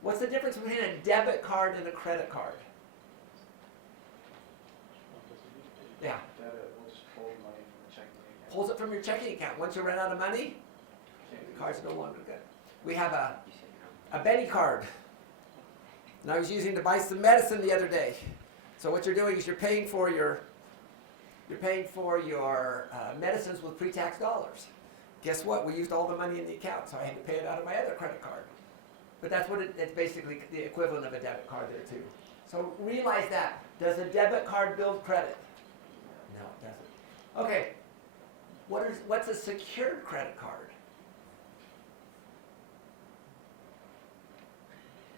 What's the difference between a debit card and a credit card? Yeah. Debit will just pull money from the checking account. Pulls it from your checking account. Once you run out of money, the card's no longer good. We have a Benny card. And I was using to buy some medicine the other day. So what you're doing is you're paying for your medicines with pre-tax dollars. guess what? We used all the money in the account, so I had to pay it out of my other credit card. But that's what it's basically the equivalent of a debit card there too. So realize that. Does a debit card build credit? No, it doesn't. Okay, what's a secured credit card?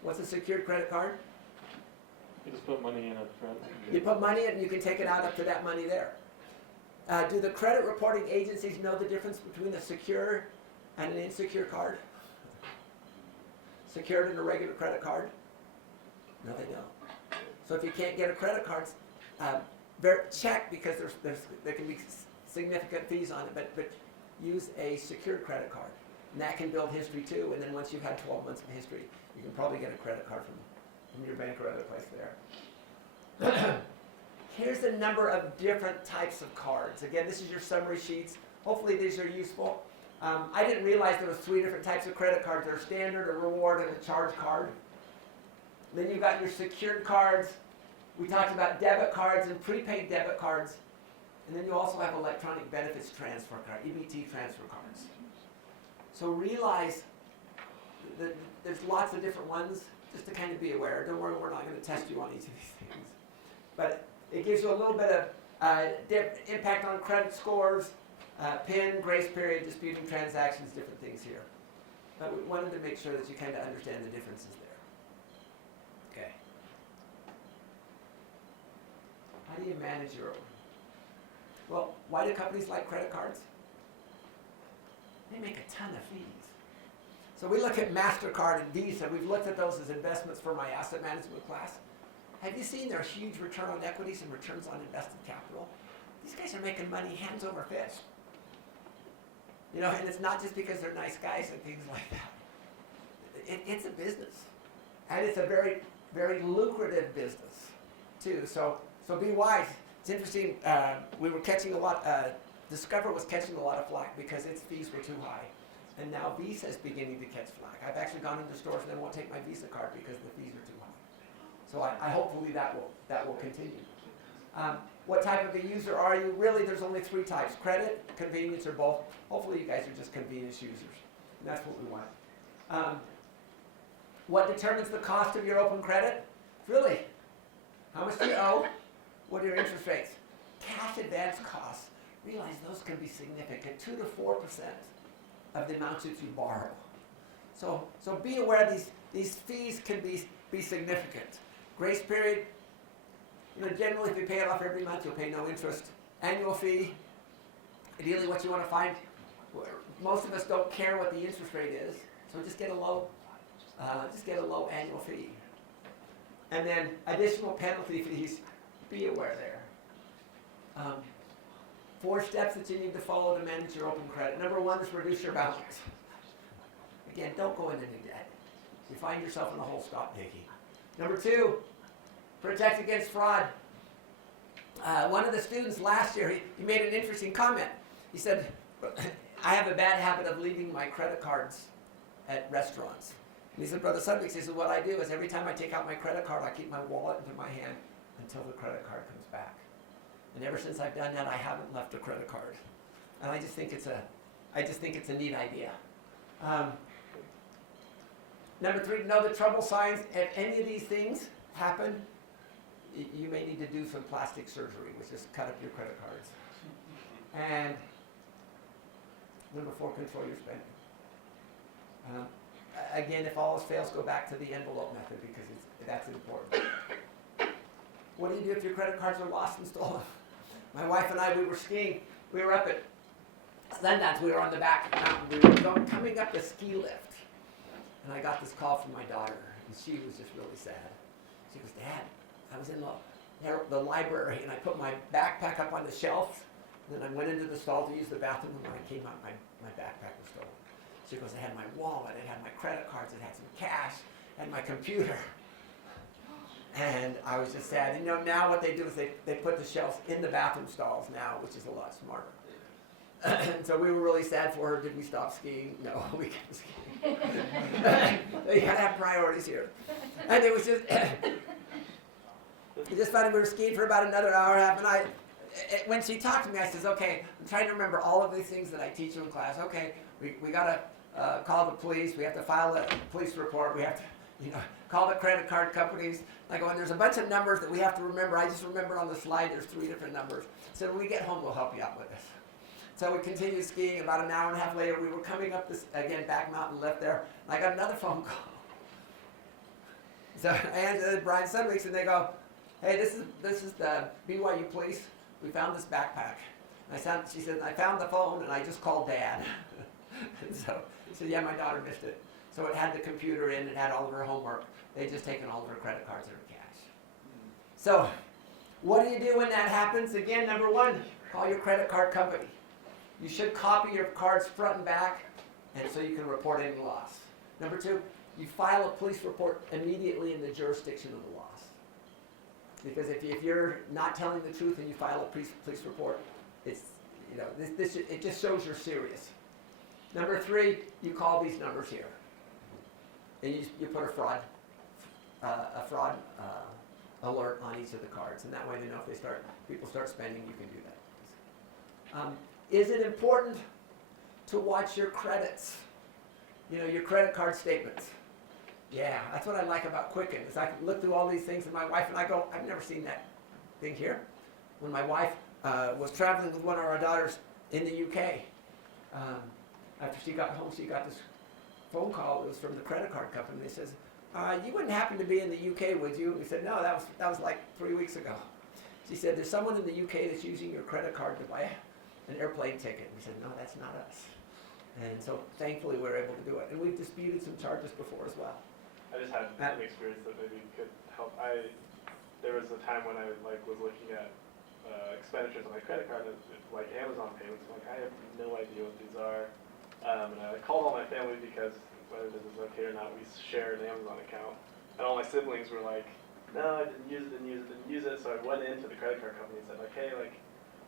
What's a secured credit card? You just put money in up front. You put money in and you can take it out up to that money there. Do the credit reporting agencies know the difference between a secure and an insecure card? Secured and a regular credit card? No, they don't. So if you can't get a credit card, check, because there can be significant fees on it, but use a secured credit card. And that can build history too, and then once you've had 12 months of history, you can probably get a credit card from your bank or other place there. Here's a number of different types of cards. Again, this is your summary sheets. Hopefully these are useful. I didn't realize there was 3 different types of credit cards. There's standard, a reward, and a charge card. Then you've got your secured cards. We talked about debit cards and prepaid debit cards. And then you also have electronic benefits transfer cards, EBT transfer cards. So realize that there's lots of different ones, just to kind of be aware. Don't worry, we're not going to test you on each of these things. But it gives you a little bit of impact on credit scores, PIN, grace period, disputing transactions, different things here. But we wanted to make sure that you kind of understand the differences there. Okay. How do you manage your own? Well, why do companies like credit cards? They make a ton of fees. So we look at MasterCard and Visa. We've looked at those as investments for my asset management class. Have you seen their huge return on equities and returns on invested capital? These guys are making money hands over fist. You know, and it's not just because they're nice guys and things like that. It's a business. And it's a very, very lucrative business, too. So be wise. It's interesting, we were catching a lot, Discover was catching a lot of flack because its fees were too high. And now Visa is beginning to catch flack. I've actually gone into stores and they won't take my Visa card because the fees are too high. So I hopefully that will continue. What type of a user are you? Really, there's only 3 types: credit, convenience, or both. Hopefully you guys are just convenience users. And that's what we want. What determines the cost of your open credit? Really, how much do you owe? What are your interest rates? Cash advance costs. Realize those can be significant, 2 to 4% of the amounts that you borrow. So be aware these fees can be significant. Grace period, generally if you pay it off every month, you'll pay no interest. Annual fee, ideally what you want to find, most of us don't care what the interest rate is, so just get a low annual fee. And then additional penalty fees, be aware there. 4 steps that you need to follow to manage your open credit. Number 1 is reduce your balance. Again, don't go into new debt. You find yourself in a hole, stop digging. Number 2, protect against fraud. One of the students last year, he made an interesting comment. He said, I have a bad habit of leaving my credit cards at restaurants. And he said, Brother Sudweeks, he said, what I do is every time I take out my credit card, I keep my wallet into my hand until the credit card comes back. And ever since I've done that, I haven't left a credit card. And I just think it's a neat idea. Number 3, know the trouble signs. If any of these things happen, you may need to do some plastic surgery, which is cut up your credit cards. And number 4, control your spending. Again, if all else fails, go back to the envelope method because that's important. What do you do if your credit cards are lost and stolen? My wife and I, we were skiing. We were up at Sundance. We were on the back mountain. We were coming up the ski lift. And I got this call from my daughter, and she was just really sad. She goes, Dad, I was in the library, and I put my backpack up on the shelf, and then I went into the stall to use the bathroom, and when I came out, my backpack was stolen. She goes, I had my wallet, it had my credit cards, it had some cash, and my computer. And I was just sad. Now what they do is they put the shelves in the bathroom stalls now, which is a lot smarter. And so we were really sad for her. Did we stop skiing? No, we kept skiing. You gotta have priorities here. And it was just, we just found we were skiing for about another hour, half an hour. when she talked to me, I says, okay, I'm trying to remember all of these things that I teach you in class. Okay, we gotta call the police. We have to file a police report. We have to, call the credit card companies. I go, and there's a bunch of numbers that we have to remember. I just remember on the slide there's 3 different numbers. So when we get home, we'll help you out with this. So we continued skiing. About an hour and a half later, we were coming up this, again, back mountain left there. And I got another phone call. So I answered Bryan Sudweeks, and they go, hey, this is the BYU police. We found this backpack. She said, I found the phone, and I just called Dad. And so he said, yeah, my daughter missed it. So it had the computer in, it had all of her homework. They'd just taken all of her credit cards and her cash. So what do you do when that happens? Again, number 1, call your credit card company. You should copy your cards front and back, and so you can report any loss. Number 2, you file a police report immediately in the jurisdiction of the loss. Because if you're not telling the truth and you file a police report, it's, it just shows you're serious. Number 3, you call these numbers here. And you put a fraud alert on each of the cards, and that way they know if people start spending, you can do that. Is it important to watch your credits? Your credit card statements. Yeah, that's what I like about Quicken, is I can look through all these things, and my wife and I go, I've never seen that thing here. When my wife was traveling with one of our daughters in the UK, after she got home, she got this phone call. It was from the credit card company. They says, you wouldn't happen to be in the UK, would you? And we said, no, that was like 3 weeks ago. She said, there's someone in the UK that's using your credit card to buy an airplane ticket. We said, no, that's not us. And so thankfully we're able to do it. And we've disputed some charges before as well. I just had an experience that maybe could help. There was a time when I was looking at expenditures on my credit card, like Amazon payments. I'm like, I have no idea what these are. And I called all my family because whether this is okay or not, we share an Amazon account. And all my siblings were like, no, I didn't use it. So I went into the credit card company and said, like, hey,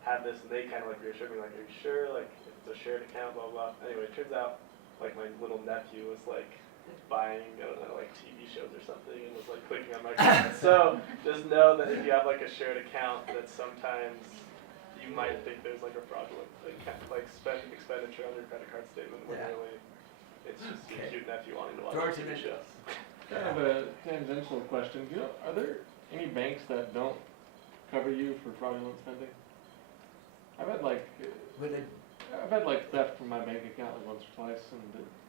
have this. And they kind of reassured me, like, are you sure? Like, it's a shared account, blah, blah. Anyway, it turns out, my little nephew was buying, I don't know, TV shows or something, and was clicking on my card. So just know that if you have a shared account, that sometimes you might think there's a fraudulent expenditure on your credit card statement when really it's just your cute nephew wanting to watch TV shows. I have a tangential question. Are there any banks that don't cover you for fraudulent spending? I've had theft from my bank account once or twice, and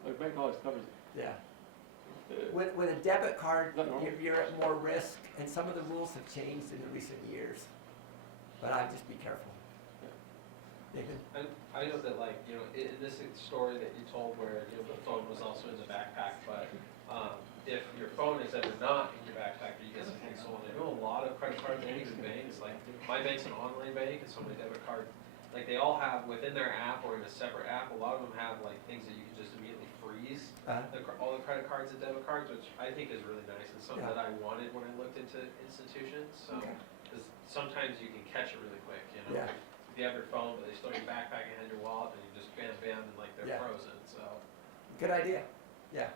the bank always covers it. Yeah. With a debit card, you're at more risk, and some of the rules have changed in the recent years. But I'd just be careful. Nathan? I know that in this story that you told where the phone was also in the backpack, but if your phone is ever not in your backpack, you get something stolen. I know a lot of credit card banks and banks, my bank's an online bank, and so my debit card, they all have within their app or in a separate app, a lot of them have things that you can just immediately freeze. All the credit cards and debit cards, which I think is really nice and something that I wanted when I looked into institutions. So, because sometimes you can catch it really quick, Yeah. If you have your phone, but they still your backpack and your wallet, and you just bam, bam, and they're frozen. So. Good idea. Yeah.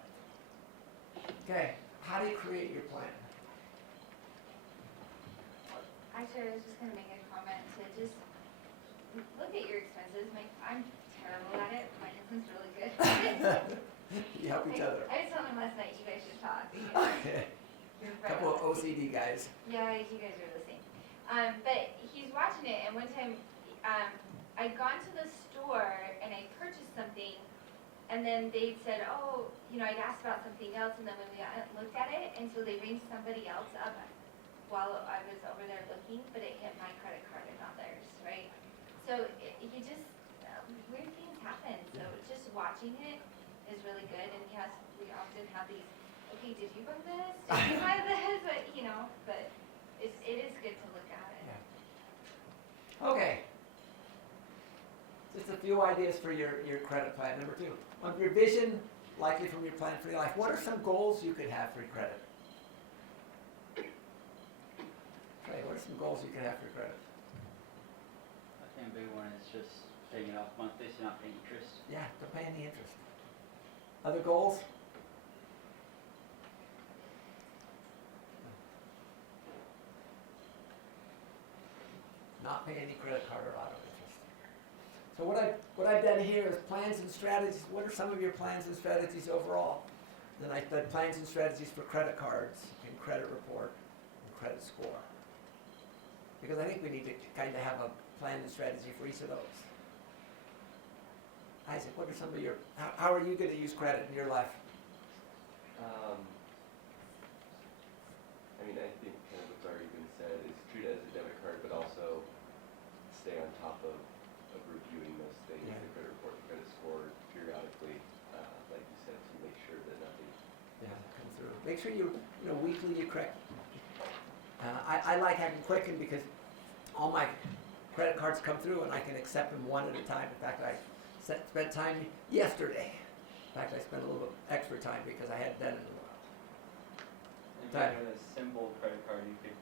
Okay. How do you create your plan? Actually, I was just gonna make a comment to just look at your expenses. I'm terrible at it. My husband's really good. You help each other. I just told him last night you guys should talk. Okay. Couple of OCD guys. Yeah, you guys are the same. But he's watching it, and one time I'd gone to the store and I purchased something, and then they said, oh, I'd asked about something else, and then when we looked at it, and so they ranged somebody else up while I was over there looking, but it hit my credit card and not theirs, right? So weird things happen, so just watching it is really good, and we often have these, okay, did you buy this? Did you buy this? But it is good to look at it. Yeah. Okay. Just a few ideas for your credit plan. Number 2, on your vision, likely from your plan for your life, what are some goals you could have for your credit? Okay, what are some goals you could have for your credit? I think a big one is just paying it off monthly, so not paying interest. Yeah, don't pay any interest. Other goals? Not pay any credit. credit card or auto interest. So what I've done here is plans and strategies. What are some of your plans and strategies overall? Then I did plans and strategies for credit cards and credit report and credit score. Because I think we need to kind of have a plan and strategy for each of those. Isaac, what are some of your, how are you going to use credit in your life? I mean, I think kind of what's already been said is treat it as a debit card, but also stay on top of reviewing those things, Yeah. the credit report, the credit score periodically, like you said, to make sure that nothing. Yeah, come through. Make sure weekly you correct. I like having Quicken because all my credit cards come through and I can accept them one at a time. In fact, I spent time yesterday. In fact, I spent a little bit extra time because I hadn't done it in a while. If you have a simple credit card, you could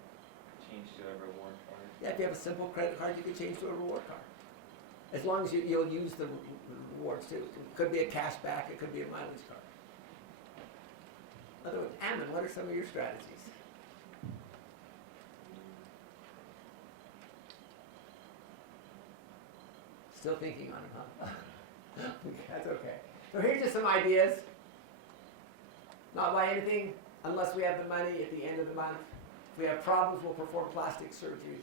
change to a reward card. Yeah, if you have a simple credit card, you can change to a reward card. As long as you'll use the rewards too. It could be a cash back, it could be a mileage card. Otherwise, Ammon, what are some of your strategies? Still thinking on them, huh? That's okay. So here's just some ideas. Not buy anything unless we have the money at the end of the month. If we have problems, we'll perform plastic surgery.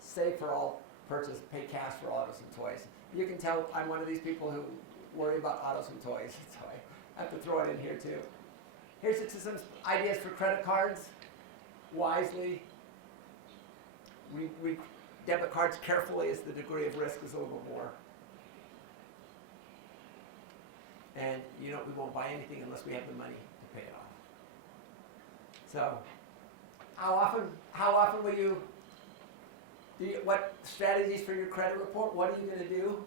Save for all purchase, pay cash for autos and toys. You can tell I'm one of these people who worry about autos and toys, so I have to throw it in here too. Here's just some ideas for credit cards. Wisely. Debit cards carefully as the degree of risk is a little more. And we won't buy anything unless we have the money to pay it off. So, how often will you what strategies for your credit report? What are you going to do?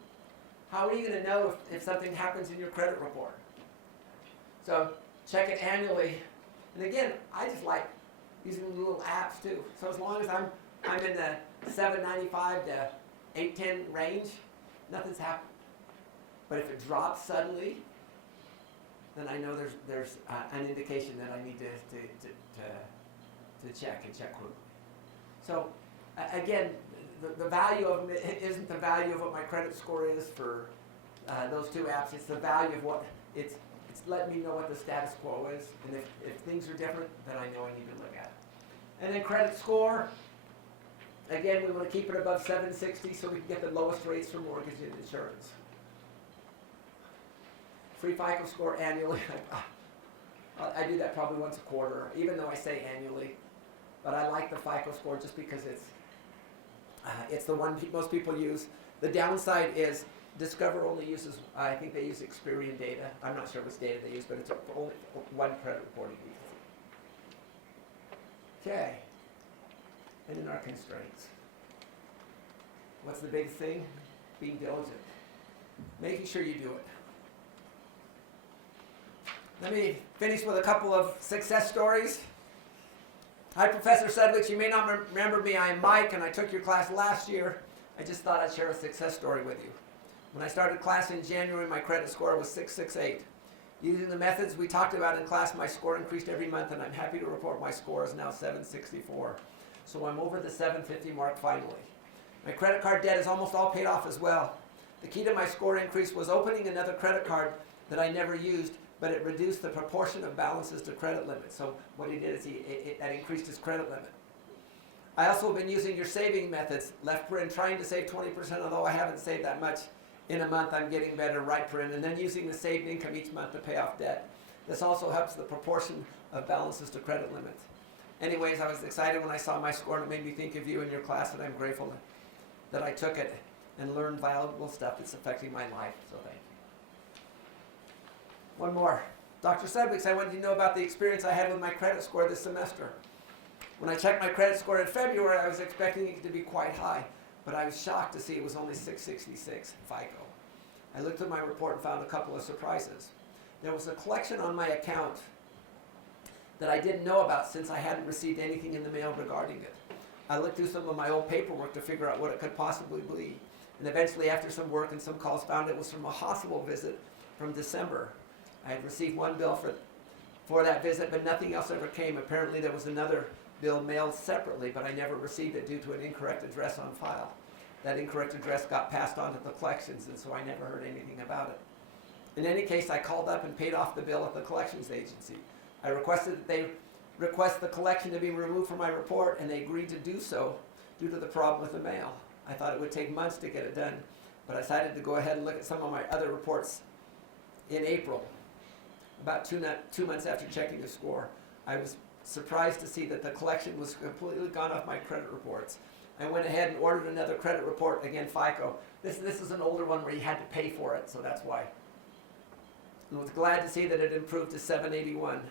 How are you going to know if something happens in your credit report? So, check it annually. And again, I just like using the little apps too. So as long as I'm in the 795 to 810 range, nothing's happened. But if it drops suddenly, then I know there's an indication that I need to check and check quickly. So again, the value of them isn't the value of what my credit score is for those two apps. It's the value of what it's letting me know what the status quo is, and if things are different, then I know I need to look at it. And then credit score. Again, we want to keep it above 760 so we can get the lowest rates for mortgage and insurance. Free FICO score annually. I do that probably once a quarter, even though I say annually. But I like the FICO score just because it's the one most people use. The downside is Discover only uses, I think they use Experian data. I'm not sure which data they use, but it's only one credit reporting agency. Okay. And then our constraints. What's the big thing? Being diligent. Making sure you do it. Let me finish with a couple of success stories. Hi, Professor Sudweeks. You may not remember me. I am Mike, and I took your class last year. I just thought I'd share a success story with you. When I started class in January, my credit score was 668. Using the methods we talked about in class, my score increased every month, and I'm happy to report my score is now 764. So I'm over the 750 mark finally. My credit card debt is almost all paid off as well. The key to my score increase was opening another credit card that I never used, but it reduced the proportion of balances to credit limit. So what he did is that increased his credit limit. I also have been using your saving methods, left paren, trying to save 20%, although I haven't saved that much in a month. I'm getting better, right paren, and then using the saved income each month to pay off debt. This also helps the proportion of balances to credit limits. Anyways, I was excited when I saw my score, and it made me think of you in your class, and I'm grateful that I took it and learned valuable stuff that's affecting my life, so thank you. One more. Dr. Sudweeks, I wanted you to know about the experience I had with my credit score this semester. When I checked my credit score in February, I was expecting it to be quite high, but I was shocked to see it was only 666 FICO. I looked at my report and found a couple of surprises. There was a collection on my account that I didn't know about since I hadn't received anything in the mail regarding it. I looked through some of my old paperwork to figure out what it could possibly be, and eventually, after some work and some calls, found it was from a hospital visit from December. I had received one bill for that visit, but nothing else ever came. Apparently, there was another bill mailed separately, but I never received it due to an incorrect address on file. that incorrect address got passed on to the collections, and so I never heard anything about it. In any case, I called up and paid off the bill at the collections agency. I requested that they request the collection to be removed from my report, and they agreed to do so due to the problem with the mail. I thought it would take months to get it done, but I decided to go ahead and look at some of my other reports in April. About 2 months after checking the score, I was surprised to see that the collection was completely gone off my credit reports. I went ahead and ordered another credit report, again FICO. This is an older one where you had to pay for it, so that's why. I was glad to see that it improved to 781,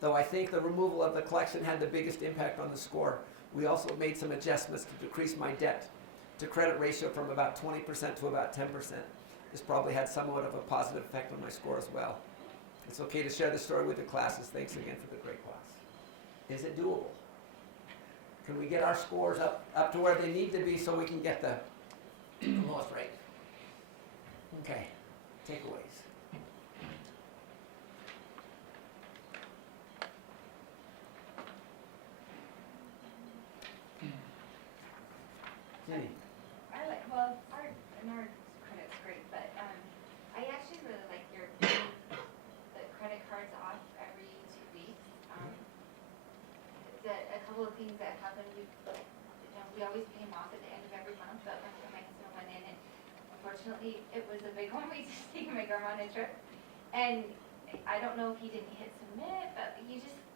though I think the removal of the collection had the biggest impact on the score. We also made some adjustments to decrease my debt to credit ratio from about 20% to about 10%. This probably had somewhat of a positive effect on my score as well. It's okay to share this story with the classes. Thanks again for the great class. Is it doable? Can we get our scores up to where they need to be so we can get the lowest rate? Okay, takeaways. Jenny? I like, well, our credit's great, but, I actually really like your, the credit cards off every 2 weeks. A couple of things that happen, we always pay them off at the end of every month, but one time my husband went in and unfortunately, it was a big one, we just taken my grandma on a trip. And I don't know if he didn't hit submit, but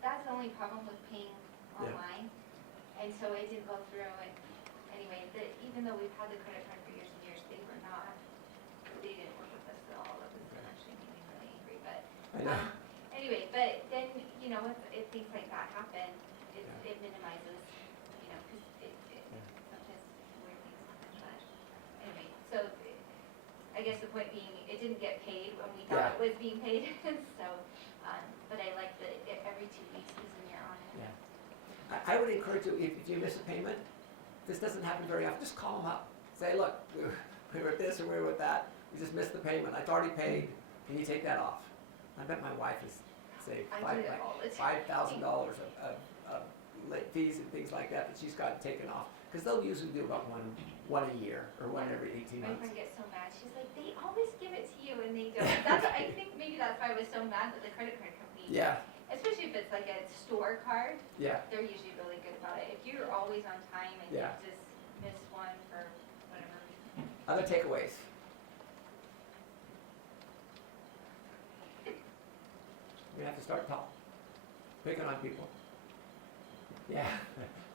that's the only problem with paying online. And so it didn't go through, and anyway, even though we've had the credit card for years and years, they didn't work with us at all. It was actually made me really angry, but, I know. anyway, but then, if things like that happen, it minimizes, because sometimes weird things happen, but anyway, so I guess the point being, it didn't get paid when we thought it was being paid, so, but I like that every 2 weeks is when you're on it. Yeah. I would encourage you, if you miss a payment, this doesn't happen very often, just call them up. Say, look, we were at this or we were at that, we just missed the payment, I've already paid, can you take that off? I bet my wife has saved I do it all the time. $5,000 of late fees and things like that she's gotten taken off. Because they'll usually do about one a year or one every 18 My months. friend gets so mad, she's like, they always give it to you and they don't. I think maybe that's why I was so mad with the credit card company. Yeah, Especially if it's like a store card, yeah. they're usually really good about it. If you're always on time and Yeah. you just miss one for whatever reason. Other takeaways? We have to start tall. Picking on people. Yeah.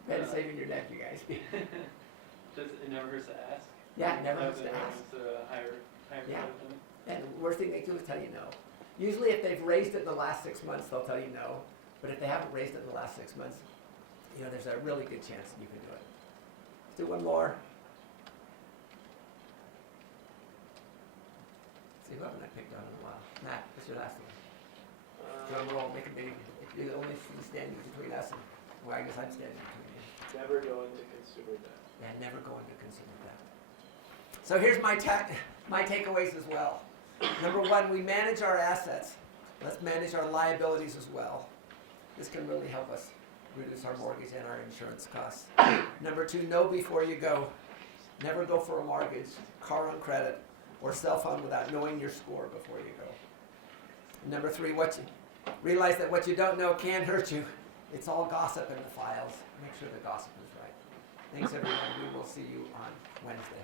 Better saving your neck, you guys. It never hurts to ask. Yeah, it never hurts to ask. It's a higher Yeah. credit limit. And the worst thing they do is tell you no. Usually if they've raised it in the last 6 months, they'll tell you no. But if they haven't raised it in the last 6 months, there's a really good chance that you can do it. Let's do one more. See, who haven't I picked on in a while? Matt, what's your last one? Drum roll, make a big, if you're the only thing standing between us, and, well, I guess I'm standing between you. Never go into consumer debt. Yeah, never go into consumer debt. So here's my takeaways as well. Number one, we manage our assets. Let's manage our liabilities as well. This can really help us reduce our mortgage and our insurance costs. Number two, know before you go. Never go for a mortgage, car on credit, or cell phone without knowing your score before you go. Number three, realize that what you don't know can hurt you. It's all gossip in the files. Make sure the gossip is right. Thanks everyone. We will see you on Wednesday.